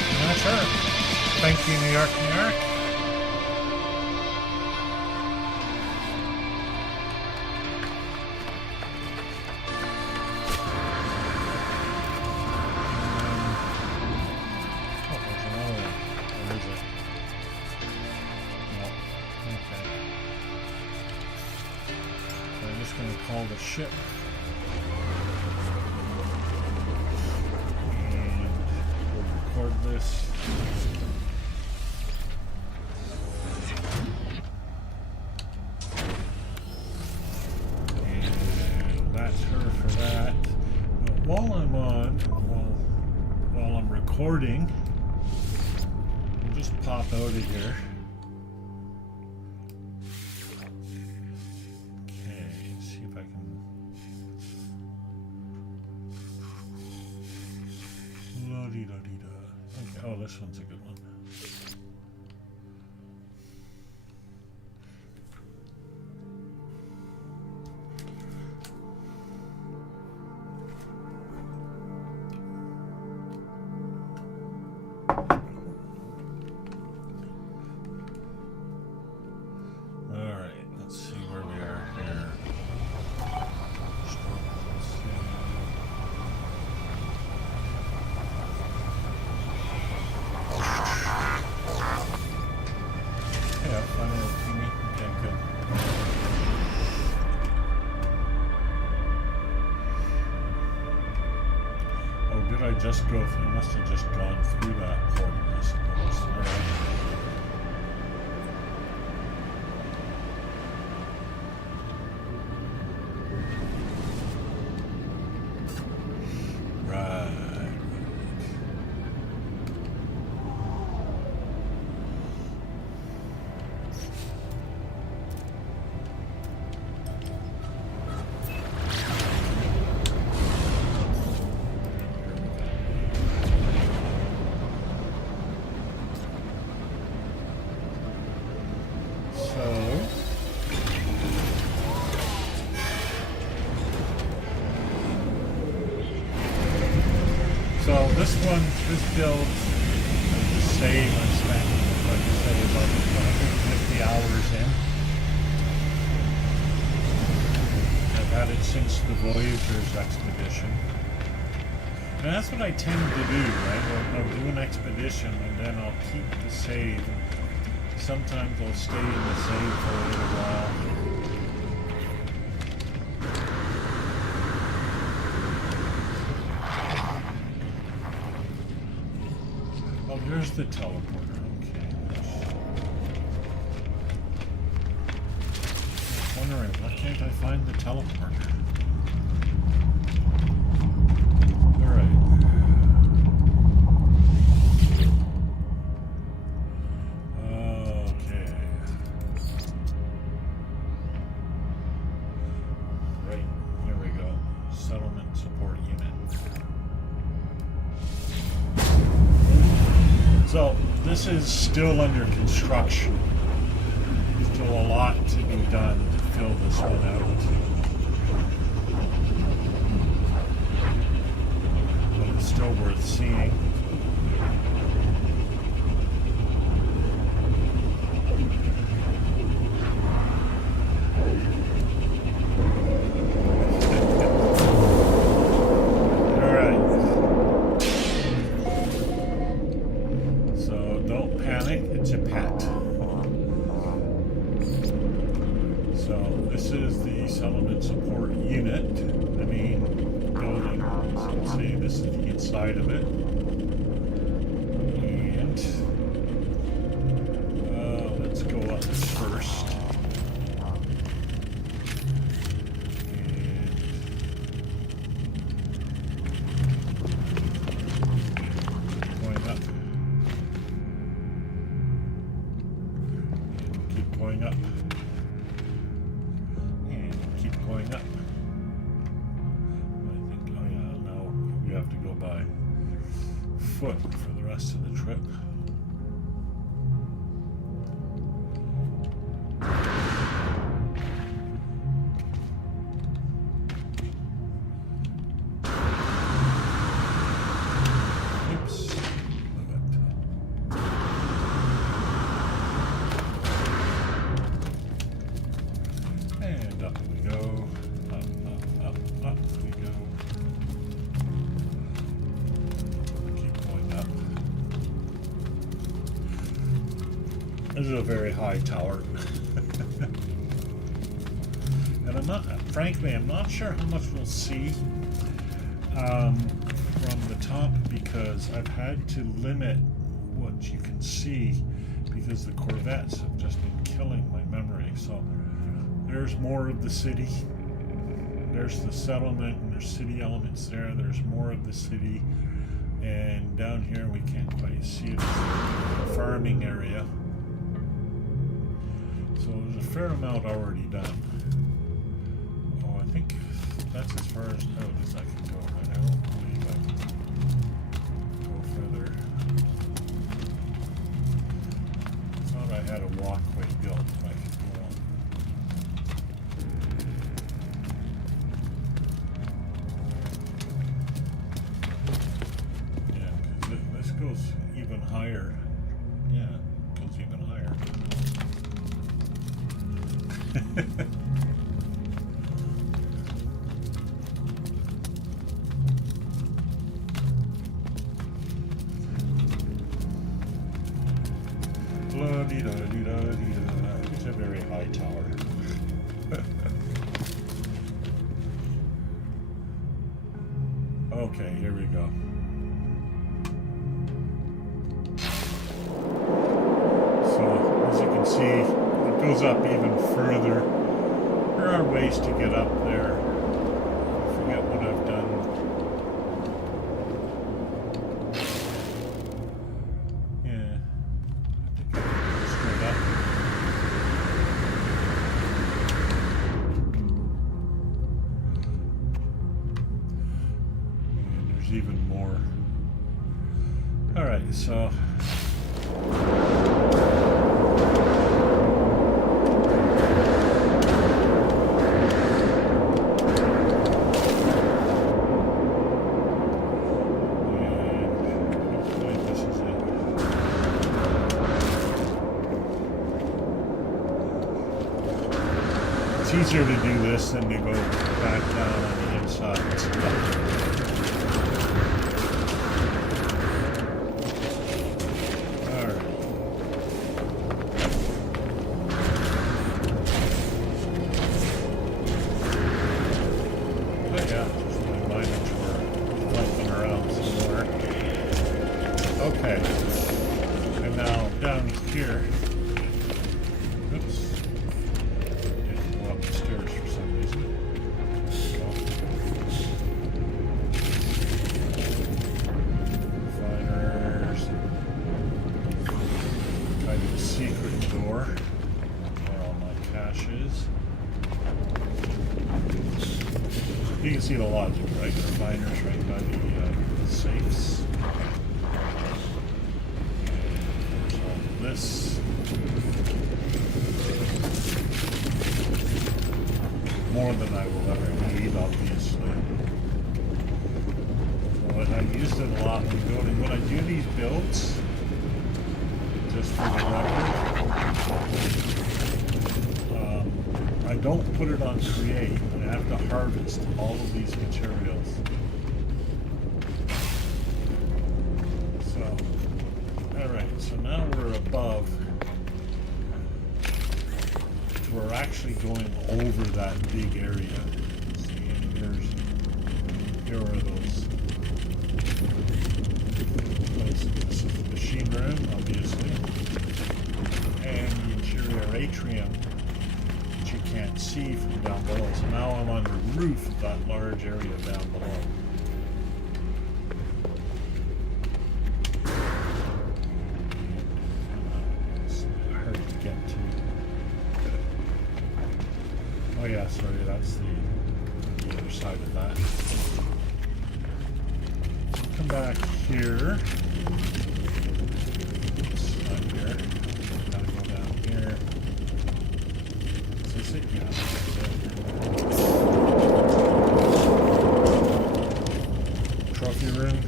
And that's her. Thank you, New York, New York. Oh, there's another one. Where is it? No. Okay. So I'm just going to call the ship. And we'll record this. And that's her for that. But while I'm on, while I'm recording, we'll just pop out of here. Okay, let's see if I can. La-dee-da-dee-da. Okay, oh, this one's a good one. Alright, let's see where we are here. Let's see. Yeah, fun little teamy. Okay, good. Oh, did I just go through? I must have just gone through that portal, I suppose. Alright. Right. So this one, this build, the save I spent, like I say, about 150 hours in. I've had it since the Voyager's expedition. And that's what I tend to do, right? I'll do an expedition and then I'll keep the save. Sometimes I'll stay in the save for a little while. Oh, here's the teleporter. Okay. I'm wondering, why can't I find the teleporter? Alright. Okay. Right, here we go. Settlement support unit. So, this is still under construction. Still a lot to be done to fill this one out. But it's still worth seeing. It's a pet. So this is the settlement support unit, the main building. So let's see, this is the inside of it. And let's go up first. Going up and keep going up. I think, oh yeah, now we have to go by foot for the rest of the trip. This is a very high tower. And I'm not, frankly, I'm not sure how much we'll see from the top, because I've had to limit what you can see because the Corvettes have just been killing my memory. So there's more of the city. There's the settlement and there's city elements there. There's more of the city. And down here we can't quite see it. It's a farming area. So there's a fair amount already done. Oh, I think that's as far as out as I can go. And I don't believe I can go further. I thought I had a walkway built that I could go on. Yeah, because this goes even higher. Yeah, it goes even higher. It's a very high tower. Okay, here we go. So, as you can see, it goes up even further. There are ways to get up there. I forget what I've done. Yeah. I think I can go straight up. And there's even more. Alright, so it's easier to do this than to go back down on the inside. Alright. Oh yeah, just my miners were floating around somewhere. Okay. And now down here. Oops. Stairs for some reason. Refiners. Kind of a secret door where all my cash is. You can see the logic, right? Refiners right by the safes. And there's all of this. More than I will ever need, obviously. But I used it a lot when building. When I do these builds, just for the record, I don't put it on create. I have to harvest all of these materials. So, alright, so now we're above. We're actually going over that big area. See, and here are those places. This is the machine room, obviously, and the interior atrium, which you can't see from down below. So now I'm on the roof of that large area down below. It's hard to get to. Oh yeah, sorry, that's the other side of that. Come back here. It's not here. Gotta go down here. Is this it? Yeah, that's it. Trophy room.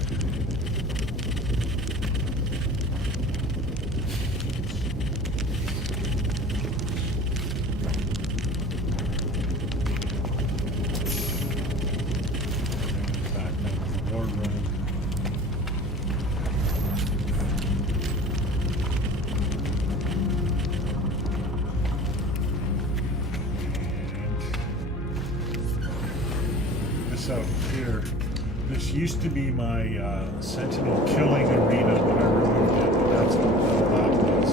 this out here. This used to be my Sentinel killing arena when I removed it, but that's what that was.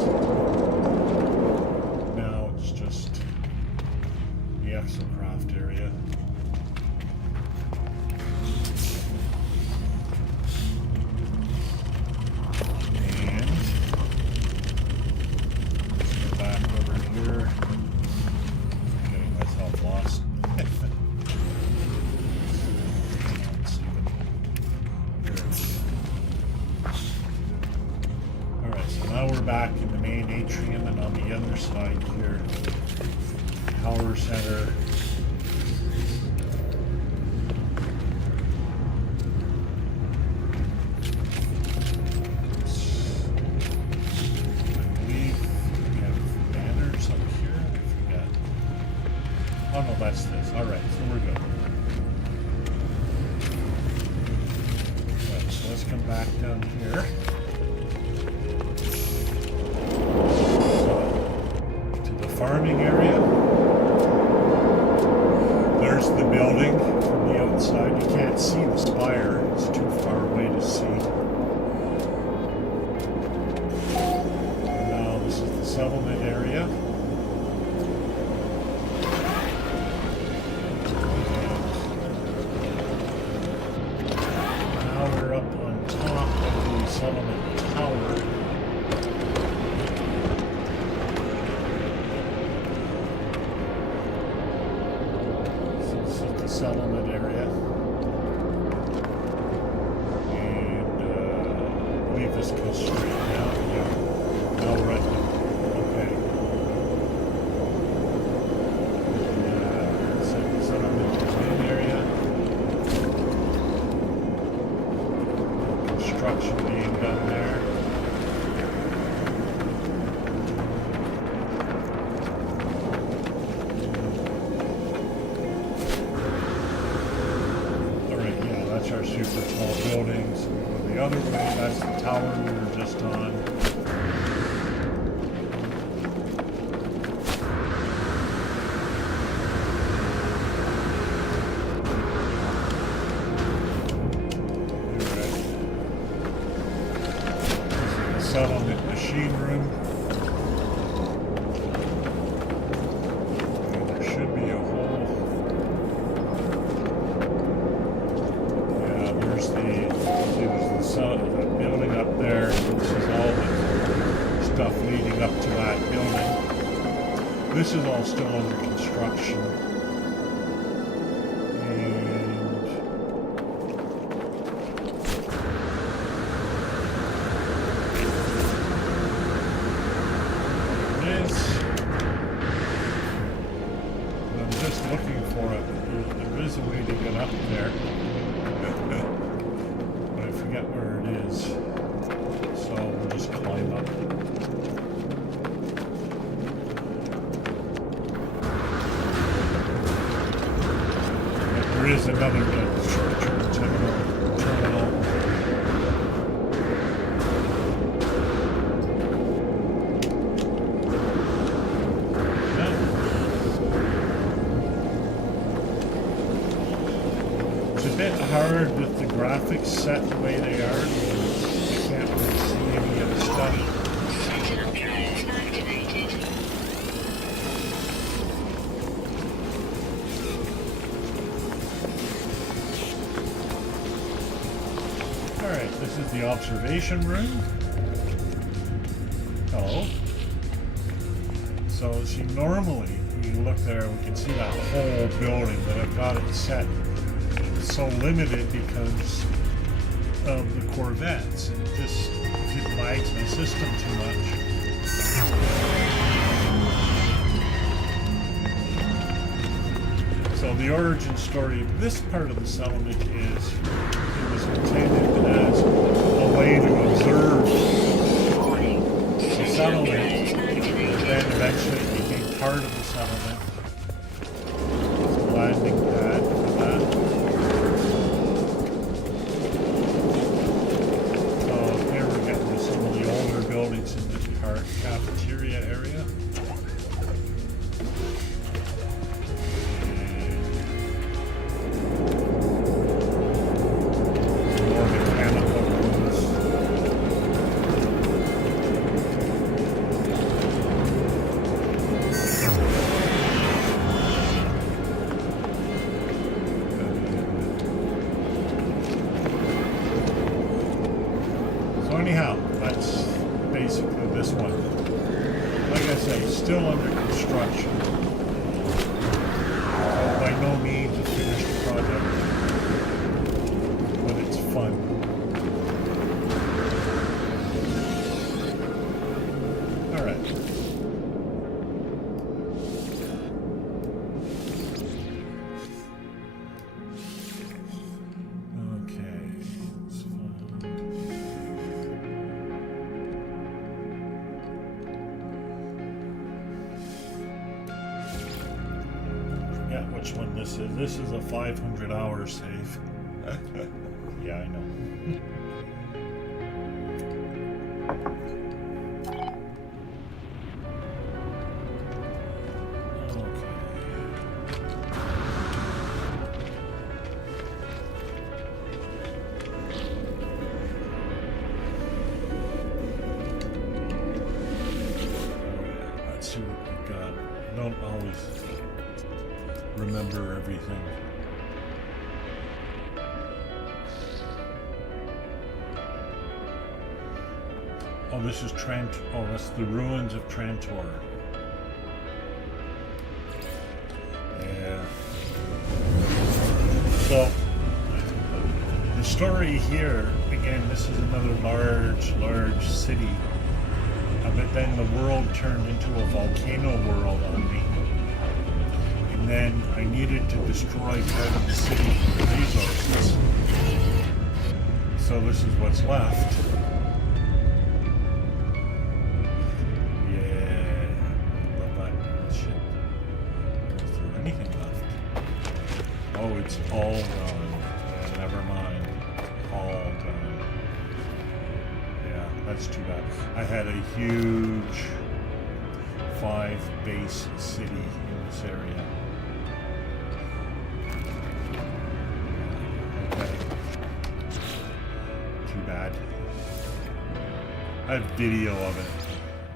Now it's just the Exocraft area. And go back over here. Getting myself lost. Now we're back in the main atrium, and on the other side here, power center. I believe we have banners up here. I forgot. Oh no, that's this. Alright, so we're good. Right, so let's come back down here. Farming area. There's the building from the outside. You can't see the spire. It's too far away to see. And now this is the settlement area. And now we're up on top of the settlement tower. Settlement area, and I believe this goes straight down. Yeah, now we're at okay. Settlement main area. Construction being done there. Our super tall buildings. We go the other way. That's the tower we were just on. This is the settlement machine room. And there should be a whole. Building up there. This is all the stuff leading up to that building. This is all still under construction. And there it is. I'm just looking for it. There is a way to get up there. But I forget where it is. So we'll just climb up. But there is another terminal. It's a bit hard with the graphics set the way they are. You can't really see any of the stuff. Sentinel drones activated. Alright, this is the observation room. Hello. So, see, normally, when you look there, we can see that whole building, but I've got it set so limited because of the Corvettes. It just lags my system too much. So the origin story of this part of the settlement is it was intended as a way to observe the settlement, and then eventually it became part of the settlement. It's a landing pad for that. So here we're getting to some of the older buildings in this part, cafeteria area. construction. By no means a finished project, but it's fun. Alright. Okay, it's fun. Forget which one this is. This is a 500-hour save. Yeah, I know. Let's see what we've got. I don't always remember everything. Oh, this is oh, that's the ruins of Trantor. Yeah. So, the story here, again, this is another large city. But then the world turned into a volcano world on me. And then I needed to destroy part of the city for resources. So this is what's left. Oh, it's all gone. Yeah, never mind. All gone. Yeah, that's too bad. I had a huge 5-base city in this area. Okay. Too bad. I have video of it.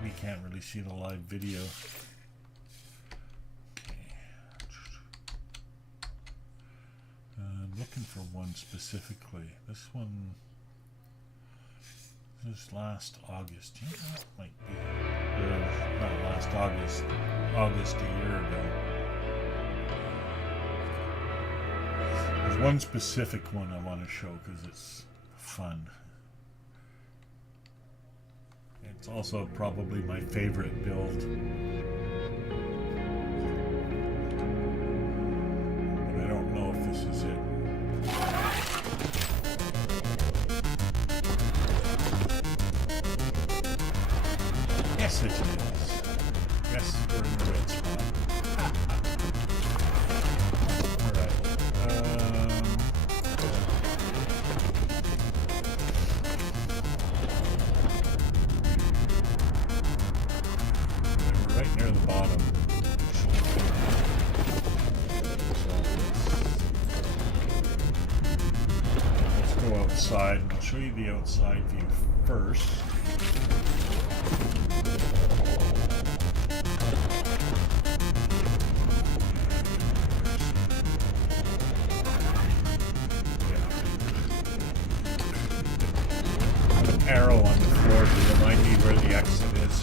We can't really see the live video. Looking for one specifically. This one is last August. You know, that might be. Not last August. August a year ago. There's one specific one I want to show because it's fun. It's also probably my favorite build. But I don't know if this is it. Yes, it is. Yes, we're in the right spot. Alright. We're right near the bottom. Let's go outside, and I'll show you the outside view first. Arrow on the floor to remind me where the exit is.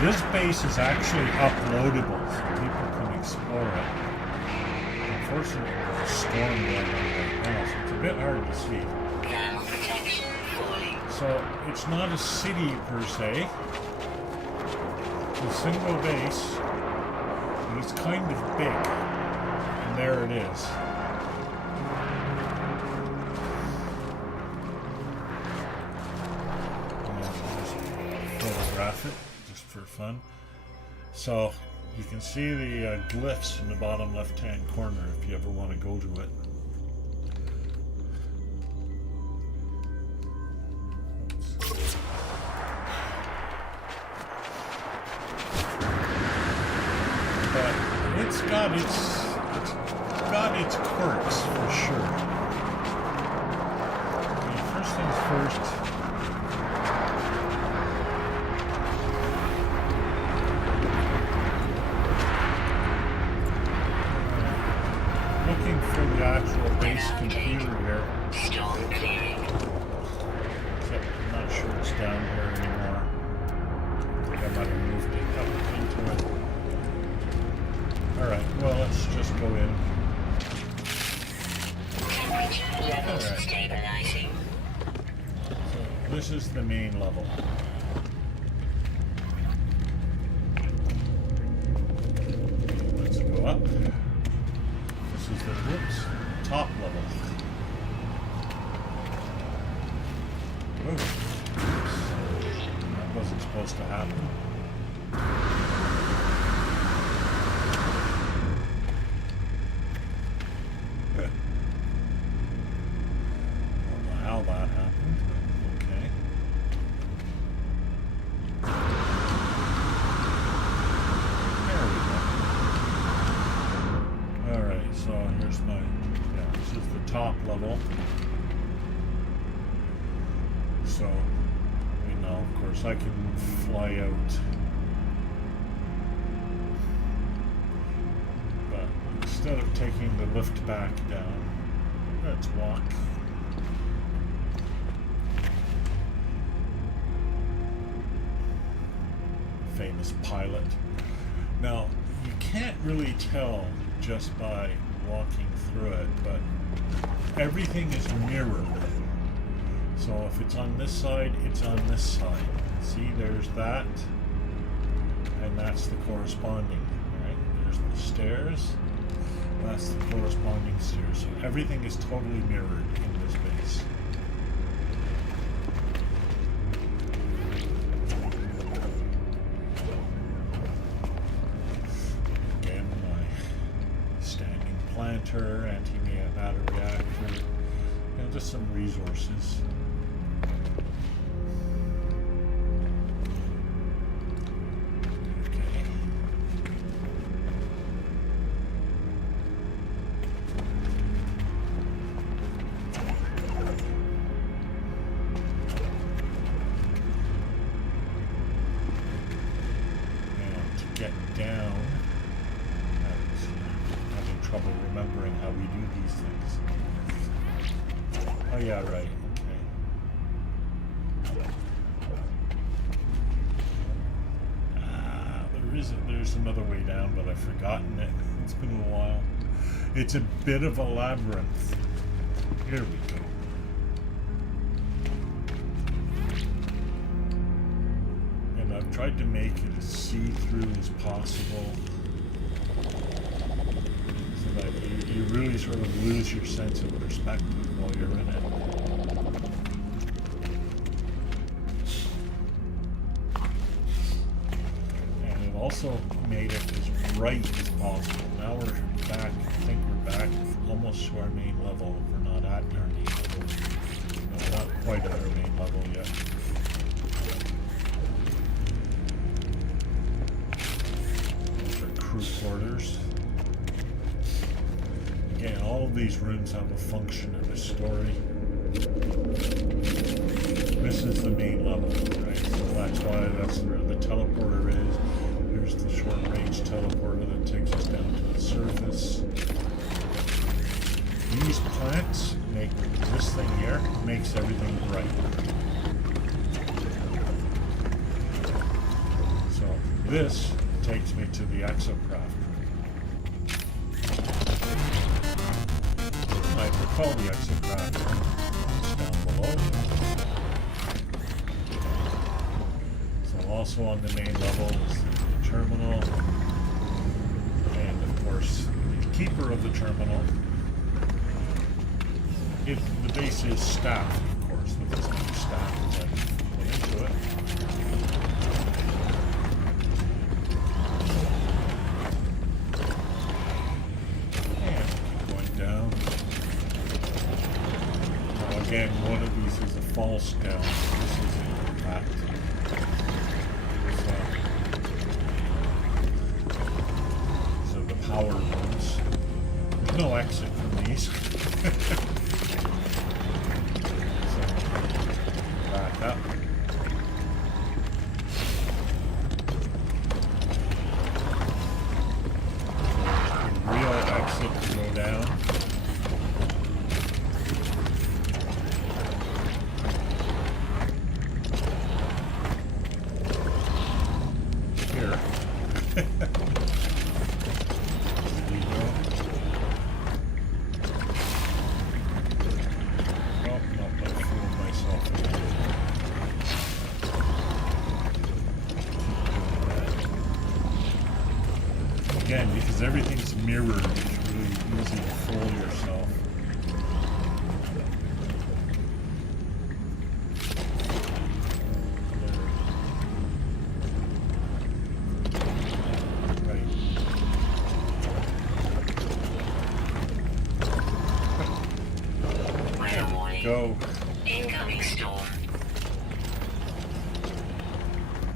This base is actually uploadable, so people can explore it. Unfortunately, there's a storm going on right now, so it's a bit hard to see. So, it's not a city per se. It's a single base, but it's kind of big. And there it is. And I'll just throw photograph it just for fun. So you can see the glyphs in the bottom left-hand corner if you ever want to go to it. But it's got its quirks for sure. Okay, first things first. Looking for the actual base computer here. Storm clearing. Except I'm not sure it's down here anymore. I think I might have moved it up into it. Alright, well, let's just go in. Temperature levels stabilizing. So this is the main level. Let's go up. This is the top level. Oops. That wasn't supposed to happen. How that happened. Okay. There we go. Alright, so here's my, this is the top level. So, of course I can fly out. But instead of taking the lift back down, let's walk. Famous pilot. Now, you can't really tell just by walking through it, but everything is mirrored. So if it's on this side, it's on this side. See, there's that, and that's the corresponding, right? There's the stairs, that's the corresponding stairs. So everything is totally mirrored in this base. Planter, antimatter reactor, just some resources. Okay. Now to get down. Trouble remembering how we do these things. Oh yeah, right. Okay. There's another way down, but I've forgotten it. It's been a while. It's a bit of a labyrinth. Here we go. And I've tried to make it as see-through as possible. You really sort of lose your sense of perspective while you're in it. And it also made it as bright as possible. Now we're back, I think we're back almost to our main level. We're not at our main level. No, not quite at our main level yet. Those are crew quarters. Again, all of these rooms have a function and a story. This is the main level, right? So that's why that's where the teleporter is. Here's the short-range teleporter that takes us down to the surface. These plants make this thing here makes everything bright. So this takes me to the exocraft. I recall the exocraft down below. So also on the main level is the terminal, and of course the keeper of the terminal. If the base is staffed, of course, with as many staff as I can put into it. false down. This is in fact. So the power rooms. There's no exit from these. So back up. Real exit to go down. Here. There you go. Oh, no, I fooled myself again. Again, because everything's mirrored, it's really easy to fool yourself. Right. Weather warning. Go. Incoming storm.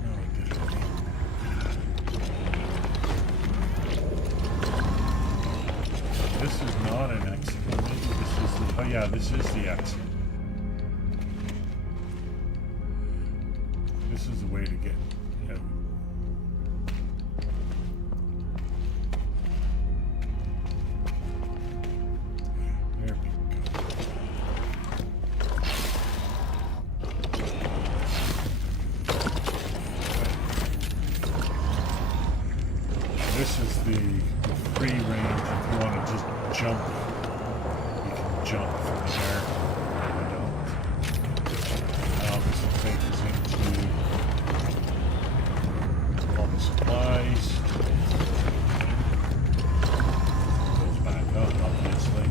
No, I did it again. This is not an exit. Maybe this is the. Oh yeah, this is the exit. This is the way to get out. There we go. This is the free range. If you want to just jump, you can jump from there. I don't. This will take us into all the supplies. Goes back up, obviously.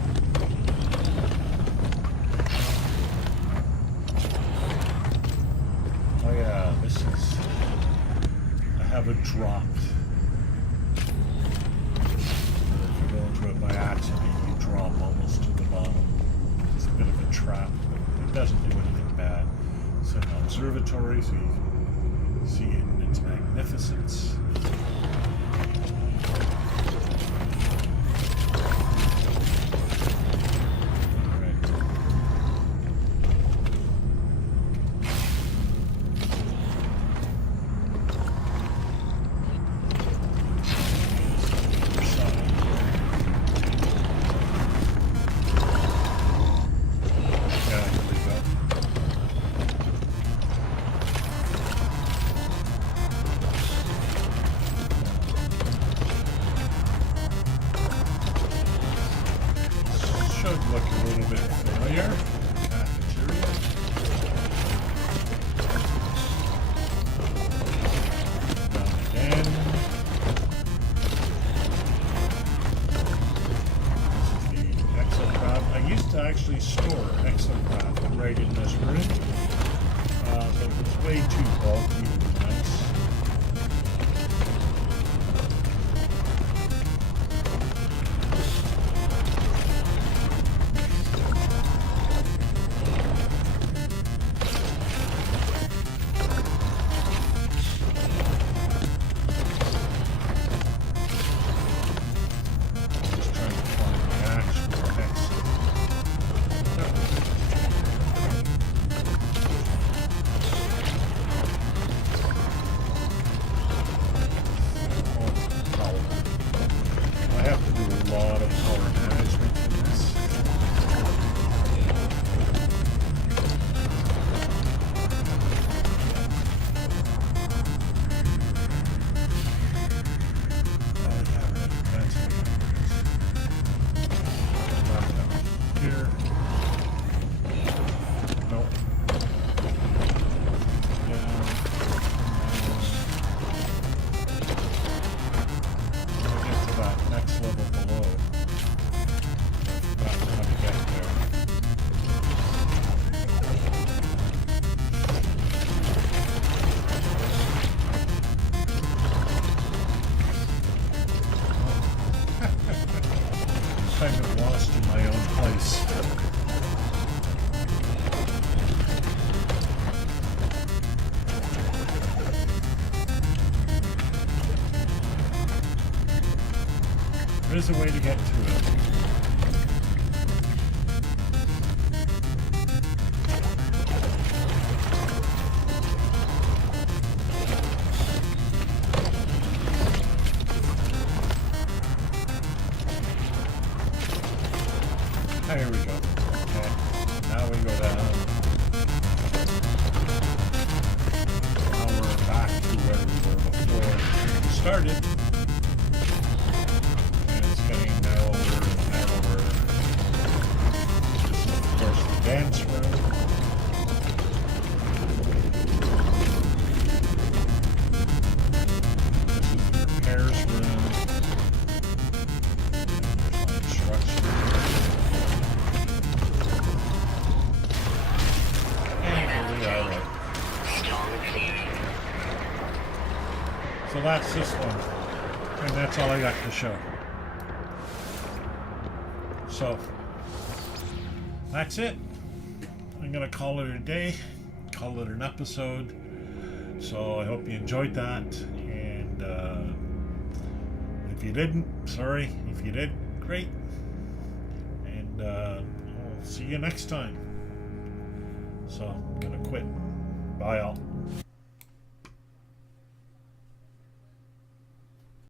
Oh yeah, this is. I have it dropped. If you go into it by accident, you drop almost to the bottom. It's a bit of a trap, but it doesn't do anything bad. It's an observatory, so you can see it in its magnificence. Should look a little bit familiar. Cafeteria. Down again. This is the exocraft. I used to actually store exocraft right in this room, but it was way too bulky and nice. There is a way to get to it. Here we go. Okay. Now we go down. Now we're back to where we were before we started. And it's getting narrower and narrower. This is, of course, the dance room. This is the repairs room. Construction room. So that's this one, and that's all I got to show. So that's it. I'm gonna call it a day, call it an episode. So I hope you enjoyed that, and if you didn't, sorry. If you did, great. And I'll see you next time. So I'm gonna quit. Bye all.